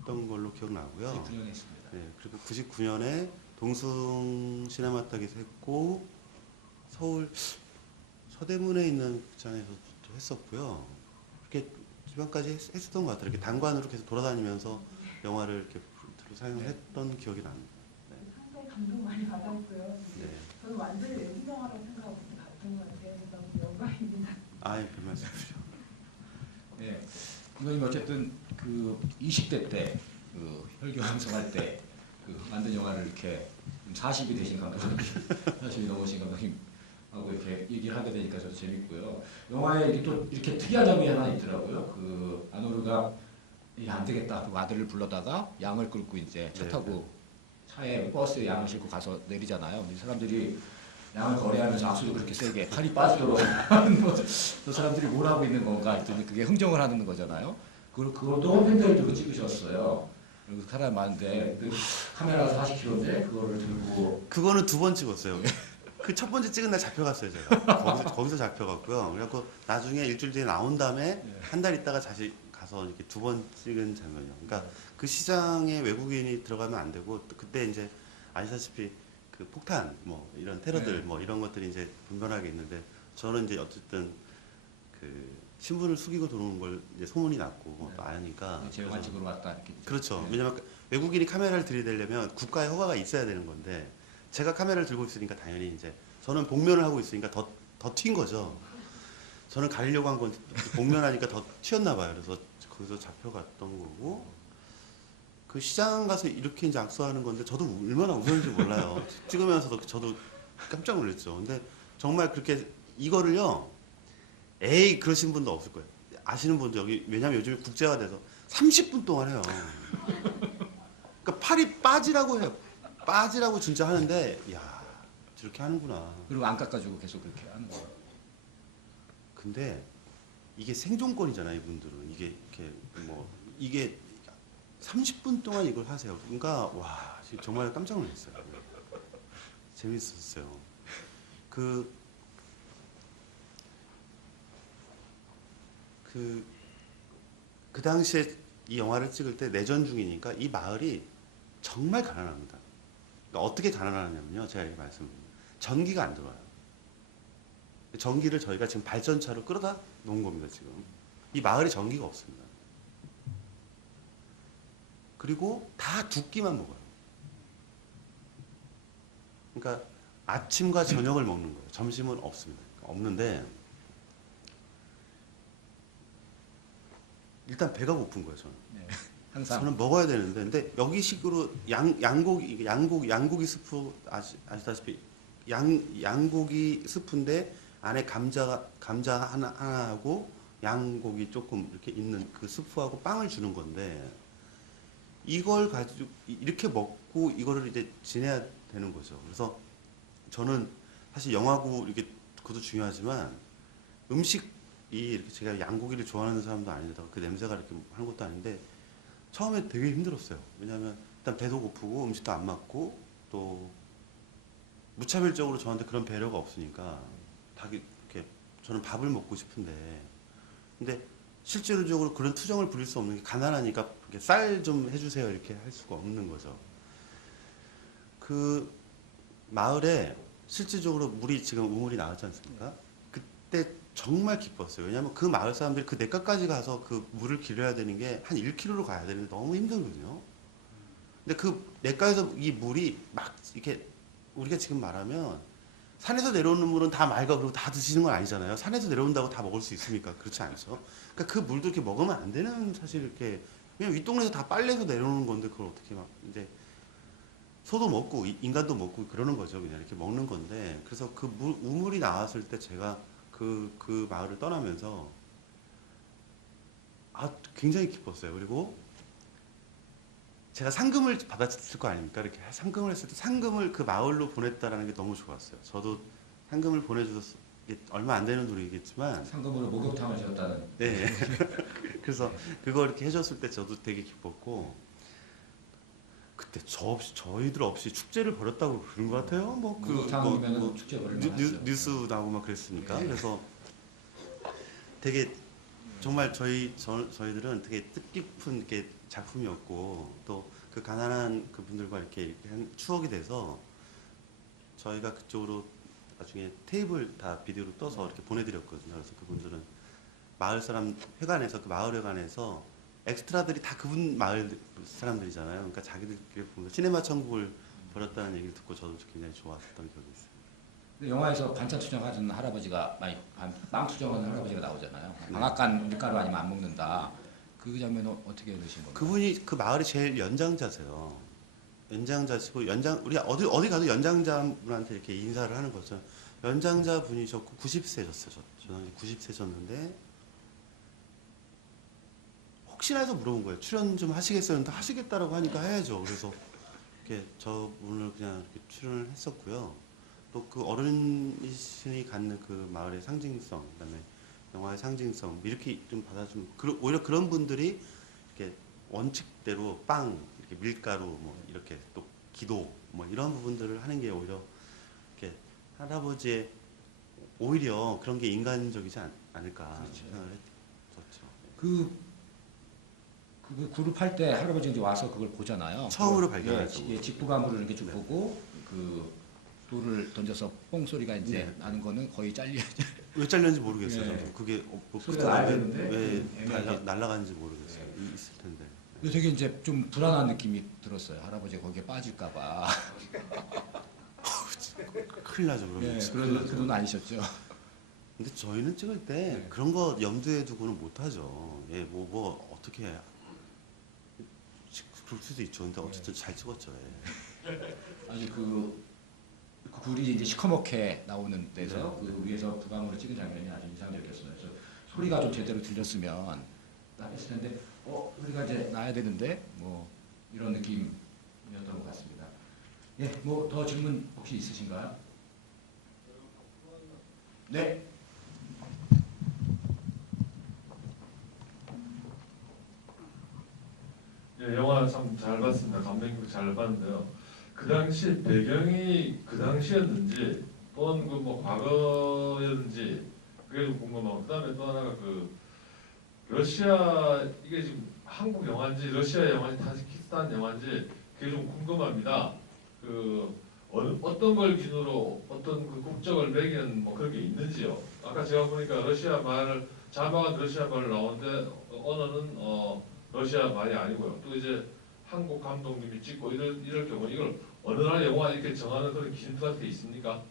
했던 걸로 기억나고요. 9년 했습니다. 네, 그리고 99년에 동숭 시네마탁에서 했고 서울 서대문에 있는 극장에서도 했었고요. 이렇게 지방까지 했었던 것 같아요. 이렇게 단관으로 계속 돌아다니면서 영화를 이렇게 사용했던 기억이 납니다. 상당히 감동 많이 받았고요. 네. 저는 완전히 외국 영화라고 생각하고 봤던 것 같아요. 너무 영광입니다. 아예 별 말씀이시죠. 네, 이거는 어쨌든 그 20대 때 그 혈기왕성할 때 그 만든 영화를 이렇게 40이 되신 감독님, 40이 넘으신 감독님하고 이렇게 얘기를 하게 되니까 저도 재밌고요. 영화에 이렇게 또 이렇게 특이한 장면이 하나 있더라고요. 그 아노르가 이게 안 되겠다. 그 아들을 불러다가 양을 끌고 이제 차 네, 타고 차에 버스에 양을 싣고 가서 내리잖아요. 근데 사람들이 양을 거래하면서 악수도 그렇게 세게 팔이 빠지도록 하는 거, 저 사람들이 뭘 하고 있는 건가 했더니 그게 흥정을 하는 거잖아요. 그것도 팬들도 찍으셨어요. 그리고 사람 많은데 그 카메라가 40kg인데 그거를 들고 그거는 두 번 찍었어요. 그 첫 번째 찍은 날 잡혀갔어요 제가. 거기서 잡혀갔고요. 그래갖고 나중에 일주일 뒤에 나온 다음에 한 달 있다가 다시 가서 이렇게 두 번 찍은 장면이요. 그러니까 그 시장에 외국인이 들어가면 안 되고 그때 이제 아시다시피 그 폭탄 뭐 이런 테러들 네. 뭐 이런 것들이 이제 분분하게 있는데 저는 이제 어쨌든 그 신분을 숙이고 들어오는 걸 이제 소문이 났고 또 아니까 재활직으로 왔다 이렇게. 그렇죠. 네. 왜냐면 외국인이 카메라를 들이대려면 국가의 허가가 있어야 되는 건데 제가 카메라를 들고 있으니까 당연히 이제 저는 복면을 하고 있으니까 더 튄 거죠. 저는 가리려고 한 건 복면하니까 더 튀었나 봐요. 그래서 거기서 잡혀갔던 거고 그 시장 가서 이렇게 이제 악수하는 건데 저도 얼마나 웃었는지 몰라요. 찍으면서도 저도 깜짝 놀랐죠. 근데 정말 그렇게 이거를요. 에이 그러신 분도 없을 거예요. 아시는 분도 여기 왜냐면 요즘에 국제화돼서 30분 동안 해요. 그러니까 팔이 빠지라고 해요. 빠지라고 진짜 하는데 야 저렇게 하는구나. 그리고 안 깎아주고 계속 그렇게 하는 거예요. 근데 이게 생존권이잖아요, 이분들은. 이게 이렇게 뭐 이게 30분 동안 이걸 하세요. 그러니까 와 정말 깜짝 놀랐어요. 재밌었어요. 그 당시에 이 영화를 찍을 때 내전 중이니까 이 마을이 정말 가난합니다. 그러니까 어떻게 가난하냐면요. 제가 이렇게 말씀드립니다. 전기가 안 들어와요. 전기를 저희가 지금 발전차로 끌어다 놓은 겁니다, 지금. 이 마을에 전기가 없습니다. 그리고 다 두 끼만 먹어요. 그러니까 아침과 저녁을 먹는 거예요. 점심은 없습니다. 없는데 일단 배가 고픈 거예요, 저는. 네. 항상 저는 먹어야 되는데, 근데 여기식으로 양고기 스프 아시다시피 양고기 스프인데 안에 감자 하나하고 양고기 조금 이렇게 있는 그 스프하고 빵을 주는 건데 이걸 가지고 이렇게 먹고 이거를 이제 지내야 되는 거죠. 그래서 저는 사실 영화고 이렇게 그것도 중요하지만 음식이 이렇게 제가 양고기를 좋아하는 사람도 아닌데다가 그 냄새가 이렇게 하는 것도 아닌데 처음에 되게 힘들었어요. 왜냐하면 일단 배도 고프고 음식도 안 맞고 또 무차별적으로 저한테 그런 배려가 없으니까 다 이렇게 저는 밥을 먹고 싶은데 근데 실제로적으로 그런 투정을 부릴 수 없는 게 가난하니까 쌀 좀 해주세요 이렇게 할 수가 없는 거죠. 그 마을에 실질적으로 물이 지금 우물이 나왔지 않습니까? 그때 정말 기뻤어요. 왜냐하면 그 마을 사람들이 그 냇가까지 가서 그 물을 길어야 되는 게 한 1km로 가야 되는데 너무 힘들거든요. 근데 그 냇가에서 이 물이 막 이렇게 우리가 지금 말하면 산에서 내려오는 물은 다 맑아 그리고 다 드시는 건 아니잖아요. 산에서 내려온다고 다 먹을 수 있습니까? 그렇지 않죠. 그러니까 그 물도 이렇게 먹으면 안 되는 사실 이렇게 그냥 윗동네에서 다 빨래해서 내려오는 건데 그걸 어떻게 막 이제 소도 먹고 인간도 먹고 그러는 거죠. 그냥 이렇게 먹는 건데 그래서 그 우물이 나왔을 때 제가 그 마을을 떠나면서 굉장히 기뻤어요. 그리고 제가 상금을 받았을 거 아닙니까? 이렇게 상금을 했을 때 상금을 그 마을로 보냈다라는 게 너무 좋았어요. 저도 상금을 보내줘서 얼마 안 되는 돈이겠지만 상금으로 목욕탕을 지었다는. 네. 그래서 그거 이렇게 해줬을 때 저도 되게 기뻤고 그때 저희들 없이 축제를 벌였다고 그런 것 같아요. 목욕탕이면 축제 벌일 만하죠. 뉴스 나오고 막 그랬으니까. 네. 그래서 되게 정말 저희들은 되게 뜻깊은 이렇게 작품이었고 또 그 가난한 그분들과 이렇게 한 추억이 돼서 저희가 그쪽으로 나중에 테이블 다 비디오로 떠서 이렇게 보내드렸거든요. 그래서 그분들은 마을 사람 회관에서 그 마을 회관에서 엑스트라들이 다 그분 마을 사람들이잖아요. 그러니까 자기들끼리 보면서 시네마 천국을 벌였다는 얘기를 듣고 저도 굉장히 좋았었던 기억이 있어요. 근데 영화에서 반찬 투정하는 할아버지가 많이 빵 투정하는 할아버지가 나오잖아요. 방앗간 밀가루 아니면 안 먹는다. 그 장면은 어떻게 넣으신 건가요? 그분이 그 마을의 제일 연장자세요. 연장자시고 우리 어디 가도 연장자분한테 이렇게 인사를 하는 거죠. 연장자 분이셨고 90세셨어요. 저는 90세셨는데 혹시나 해서 물어본 거예요. 출연 좀 하시겠어요? 근데 하시겠다라고 하니까 해야죠. 그래서 이렇게 저분을 그냥 이렇게 출연을 했었고요. 또 그 어른이신이 갖는 그 마을의 상징성, 그다음에 영화의 상징성 이렇게 좀 받아주면 오히려 그런 분들이 이렇게 원칙대로 빵, 이렇게 밀가루 뭐 이렇게 또 기도 뭐 이런 부분들을 하는 게 오히려 이렇게 할아버지의 오히려 그런 게 인간적이지 않을까 그렇죠. 생각을 했었죠. 그 그룹 할 때 할아버지 이제 와서 그걸 보잖아요. 처음으로 발견하죠. 예, 직부가물을 이렇게 쭉 네. 보고 그 돌을 던져서 뽕 소리가 이제 네. 나는 거는 거의 잘려. 왜 잘렸는지 모르겠어요. 네. 저도 그게 소리가 나야 되는데 왜 애매하게. 날아가는지 모르겠어요. 있을 텐데. 근데 되게 이제 좀 불안한 느낌이 들었어요. 할아버지 거기에 빠질까봐. 큰일 나죠. 그러면. 예, 그런 아니셨죠? 근데 저희는 찍을 때 네. 그런 거 염두에 두고는 못 하죠. 예, 뭐 어떻게 해. 그럴 수도 있죠. 근데 어쨌든 잘 찍었죠. 예. 아니 그 굴이 이제 시커멓게 나오는 데서 네. 그 위에서 부감으로 찍은 장면이 아주 인상적이었어요. 그래서 소리가 좀 제대로 들렸으면 나했을 텐데 소리가 이제 나야 되는데 뭐 이런 느낌이었던 것 같습니다. 예, 뭐 더 질문 혹시 있으신가요? 네. 예, 영화 참 잘 봤습니다. 감명 깊게 잘 봤는데요. 그 당시 배경이 그 당시였는지 또는 그뭐 과거였는지 그게 좀 궁금하고 그다음에 또 하나가 그 러시아 이게 지금 한국 영화인지 러시아 영화인지 타지키스탄 영화인지 그게 좀 궁금합니다. 그 어떤 걸 기준으로 어떤 그 국적을 매기는 뭐 그런 게 있는지요. 아까 제가 보니까 러시아 말 자막은 러시아 말 나오는데 언어는 러시아 말이 아니고요. 또 이제 한국 감독님이 찍고 이럴 경우 이걸 어느 나라 영화 이렇게 정하는 그런 기준 같은 게 있습니까?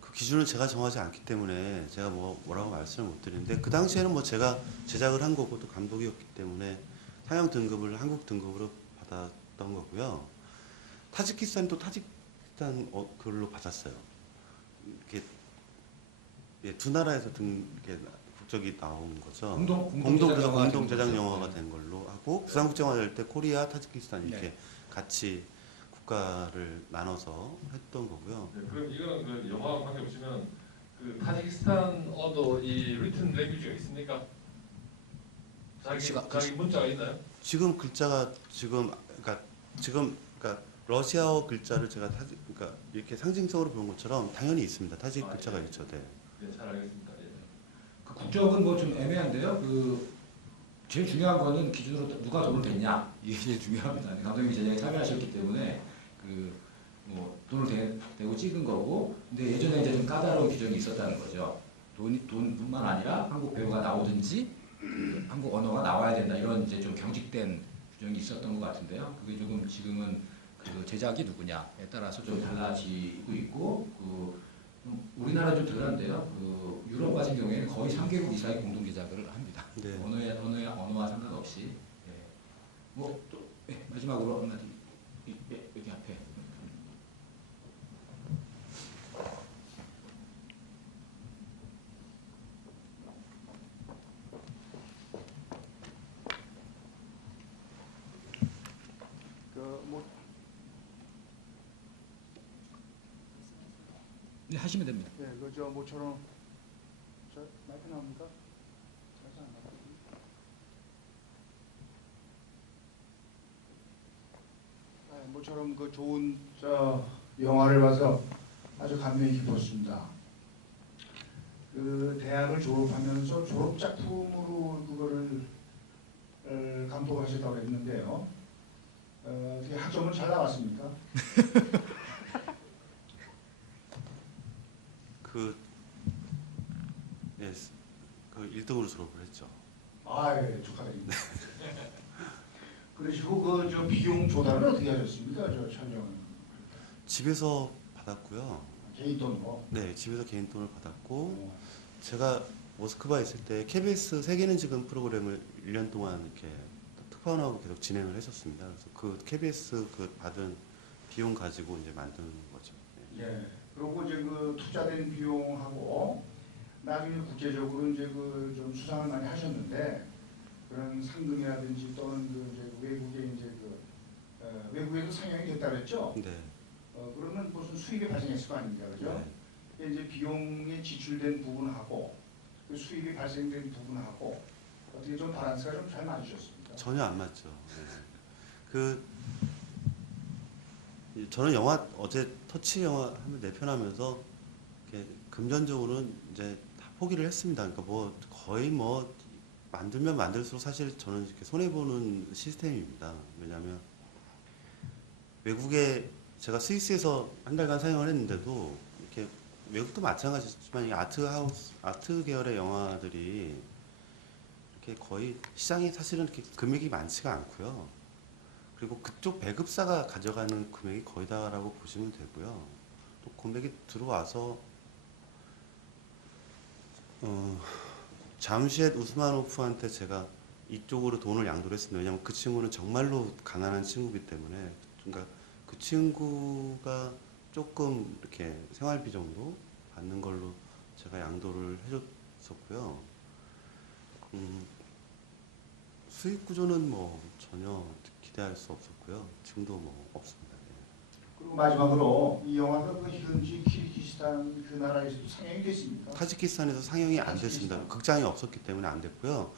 그 기준을 제가 정하지 않기 때문에 제가 뭐라고 말씀을 못 드리는데 그 당시에는 뭐 제가 제작을 한 거고 또 감독이었기 때문에 상영 등급을 한국 등급으로 받았던 거고요. 타지키스탄도 타지키스탄 그걸로 받았어요. 이렇게 예, 두 나라에서 이렇게 국적이 나온 거죠. 공동 제작 영화가 된 걸로 하고 부산국제영화 될 때 코리아, 타지키스탄 이렇게 네. 같이 국가를 나눠서 했던 거고요. 네, 그럼 이거는 그 영화 관계 보시면 그 타지키스탄어도 이 리튼 랭귀지가 있습니까? 자기 문자가 있나요? 지금 글자가 그러니까 러시아어 글자를 제가 그러니까 이렇게 상징적으로 보는 것처럼 당연히 있습니다. 타직 글자가 예. 있죠. 네. 네, 잘 알겠습니다. 예. 그 국적은 뭐 좀 애매한데요. 그 제일 중요한 거는 기준으로 누가 돈을 댔냐 이게 제일 중요합니다. 감독님이 제작에 참여하셨기 때문에 그 뭐 돈을 대고 찍은 거고, 근데 예전에 이제 좀 까다로운 규정이 있었다는 거죠. 돈뿐만 아니라 한국 배우가 나오든지 그 한국 언어가 나와야 된다 이런 이제 좀 경직된 규정이 있었던 것 같은데요. 그게 조금 지금은 그 제작이 누구냐에 따라서 좀 달라지고 있고, 그 우리나라 좀 덜한데요. 그 유럽 같은 경우에는 거의 3개국 이상의 공동 제작을 합니다. 네. 언어와 상관없이. 예. 뭐또 예, 마지막으로 한마디 여기 앞에. 하시면 됩니다. 네, 그저 모처럼 저 마이크 나옵니까? 잘안 나와요. 네, 모처럼 그 좋은 저 영화를 봐서 아주 감명이 깊었습니다. 그 대학을 졸업하면서 졸업 작품으로 그거를 감독하셨다고 했는데요. 어떻게 학점은 잘 나왔습니까? 그, 예, 그 1등으로 졸업을 했죠. 아, 예, 축하드립니다. 그러시고 그 저 비용 조달은 어떻게 하셨습니까? 저 촬영 집에서 받았고요. 개인 돈으로. 네, 집에서 개인 돈을 받았고, 어, 제가 모스크바에 있을 때 KBS 세계는 지금 프로그램을 1년 동안 이렇게 특파원하고 계속 진행을 했었습니다. 그래서 그 KBS 그 받은 비용 가지고 이제 만드는 거죠. 네. 예. 그리고 이제 그 투자된 비용하고 나중에 국제적으로 이제 그 좀 수상을 많이 하셨는데 그런 상금이라든지 또는 그 이제 외국에 이제 그 외국에도 상영이 됐다 그랬죠. 네. 그러면 무슨 수익이 발생했을 거 아닙니까, 그죠? 네. 이제 비용에 지출된 부분하고 그 수익이 발생된 부분하고 어떻게 좀 밸런스가 좀 잘 맞으셨습니까? 전혀 안 맞죠. 네. 그 저는 영화 어제 터치 영화 하면 4편 하면서 이렇게 금전적으로는 이제 다 포기를 했습니다. 그러니까 뭐 거의 뭐 만들면 만들수록 사실 저는 이렇게 손해 보는 시스템입니다. 왜냐하면 외국에 제가 스위스에서 한 달간 사용을 했는데도 이렇게 외국도 마찬가지지만 이 아트 계열의 영화들이 이렇게 거의 시장이 사실은 이렇게 금액이 많지가 않고요. 그리고 그쪽 배급사가 가져가는 금액이 거의 다라고 보시면 되고요. 또 금액이 들어와서 잠시얏 우스마노프한테 제가 이쪽으로 돈을 양도를 했습니다. 왜냐하면 그 친구는 정말로 가난한 친구이기 때문에 그러니까 그 친구가 조금 이렇게 생활비 정도 받는 걸로 제가 양도를 해줬었고요. 수익 구조는 뭐 전혀 기대할 수 없었고요. 지금도 뭐 없습니다. 예. 그리고 마지막으로 이 영화가 그 현지 키르기스탄 그 나라에서도 상영이 됐습니까? 타지키스탄에서 상영이 안 타지키스탄. 됐습니다. 극장이 없었기 때문에 안 됐고요.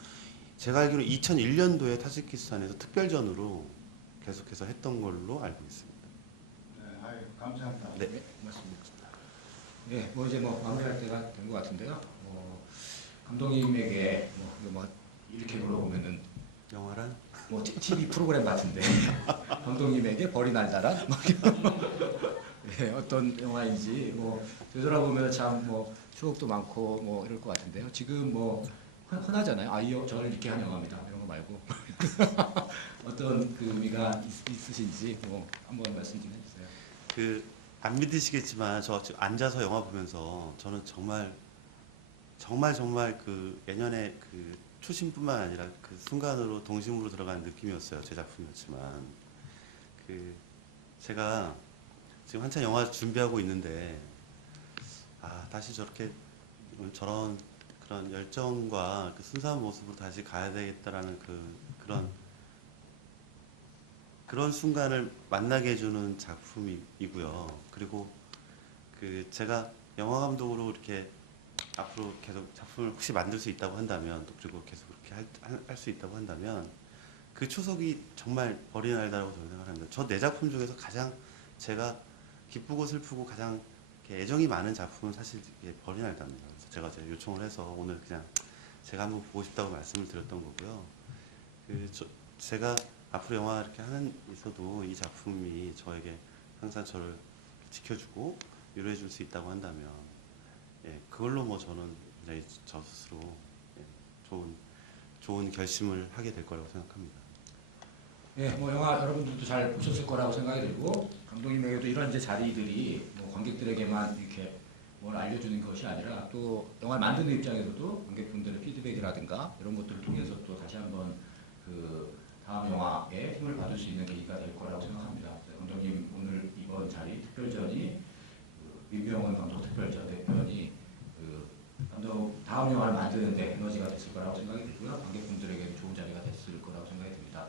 제가 알기로 2001년도에 타지키스탄에서 특별전으로 계속해서 했던 걸로 알고 있습니다. 네, 아유, 감사합니다. 네. 네, 고맙습니다. 예, 뭐 이제 뭐 마무리할 때가 된 것 같은데요. 감독님에게 뭐 이렇게 물어보면은 영화란? 뭐 TV 프로그램 같은데 감독님에게 벌이 날다란 예, 어떤 영화인지 뭐 되돌아보면 참 뭐 추억도 많고 뭐 이럴 것 같은데요. 지금 뭐 흔하잖아요. 저를 이렇게 한 영화입니다. 이런 거 말고 어떤 그 의미가 있으신지 뭐 한번 말씀 좀 해주세요. 그 안 믿으시겠지만 저 지금 앉아서 영화 보면서 저는 정말 그 예년에 그 초심뿐만 아니라 그 순간으로 동심으로 들어가는 느낌이었어요. 제 작품이었지만 그 제가 지금 한참 영화 준비하고 있는데 다시 저런 그런 열정과 그 순수한 모습으로 다시 가야 되겠다라는 그런 순간을 만나게 해주는 작품이고요. 그리고 그 제가 영화 감독으로 이렇게 앞으로 계속 작품을 혹시 만들 수 있다고 한다면, 또 그리고 계속 그렇게 할 수 있다고 한다면 그 초석이 정말 어린아이다라고 저는 생각합니다. 저 내 작품 중에서 가장 제가 기쁘고 슬프고 가장 이렇게 애정이 많은 작품은 사실 어린아이다입니다. 그래서 제가 요청을 해서 오늘 그냥 제가 한번 보고 싶다고 말씀을 드렸던 거고요. 제가 앞으로 영화 이렇게 하는 있어도 이 작품이 저에게 항상 저를 지켜주고 위로해 줄 수 있다고 한다면, 그걸로 뭐 저는 굉장히 저 스스로 좋은 결심을 하게 될 거라고 생각합니다. 예, 뭐 영화 여러분들도 잘 보셨을 거라고 생각이 들고, 감독님에게도 이런 이제 자리들이 뭐 관객들에게만 이렇게 뭘 알려주는 것이 아니라 또 영화를 만드는 입장에서도 관객분들의 피드백이라든가 이런 것들을 통해서 또 다시 한번 그 다음 영화에 힘을 받을 수 있는 계기가 될 거라고 생각합니다. 감독님 오늘 이번 자리 특별전이 민병헌 감독 특별전 대편이 감독 다음 영화를 만드는데 에너지가 됐을 거라고 생각이 들고요. 관객분들에게 좋은 자리가 됐을 거라고 생각이 듭니다.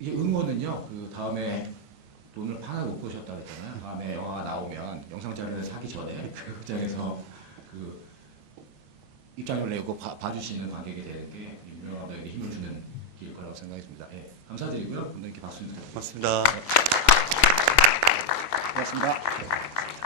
이게 응원은요. 그 다음에 돈을 하나도 못 버셨다 그랬잖아요. 다음에 영화가 나오면 영상 자료를 사기 전에 그 극장에서 그 입장을 내고 봐주시는 관객이 되는 게 유명한 배우에 힘을 주는 길일 거라고 생각했습니다. 예, 감사드리고요. 분들께 박수 주세요. 고맙습니다. 고맙습니다.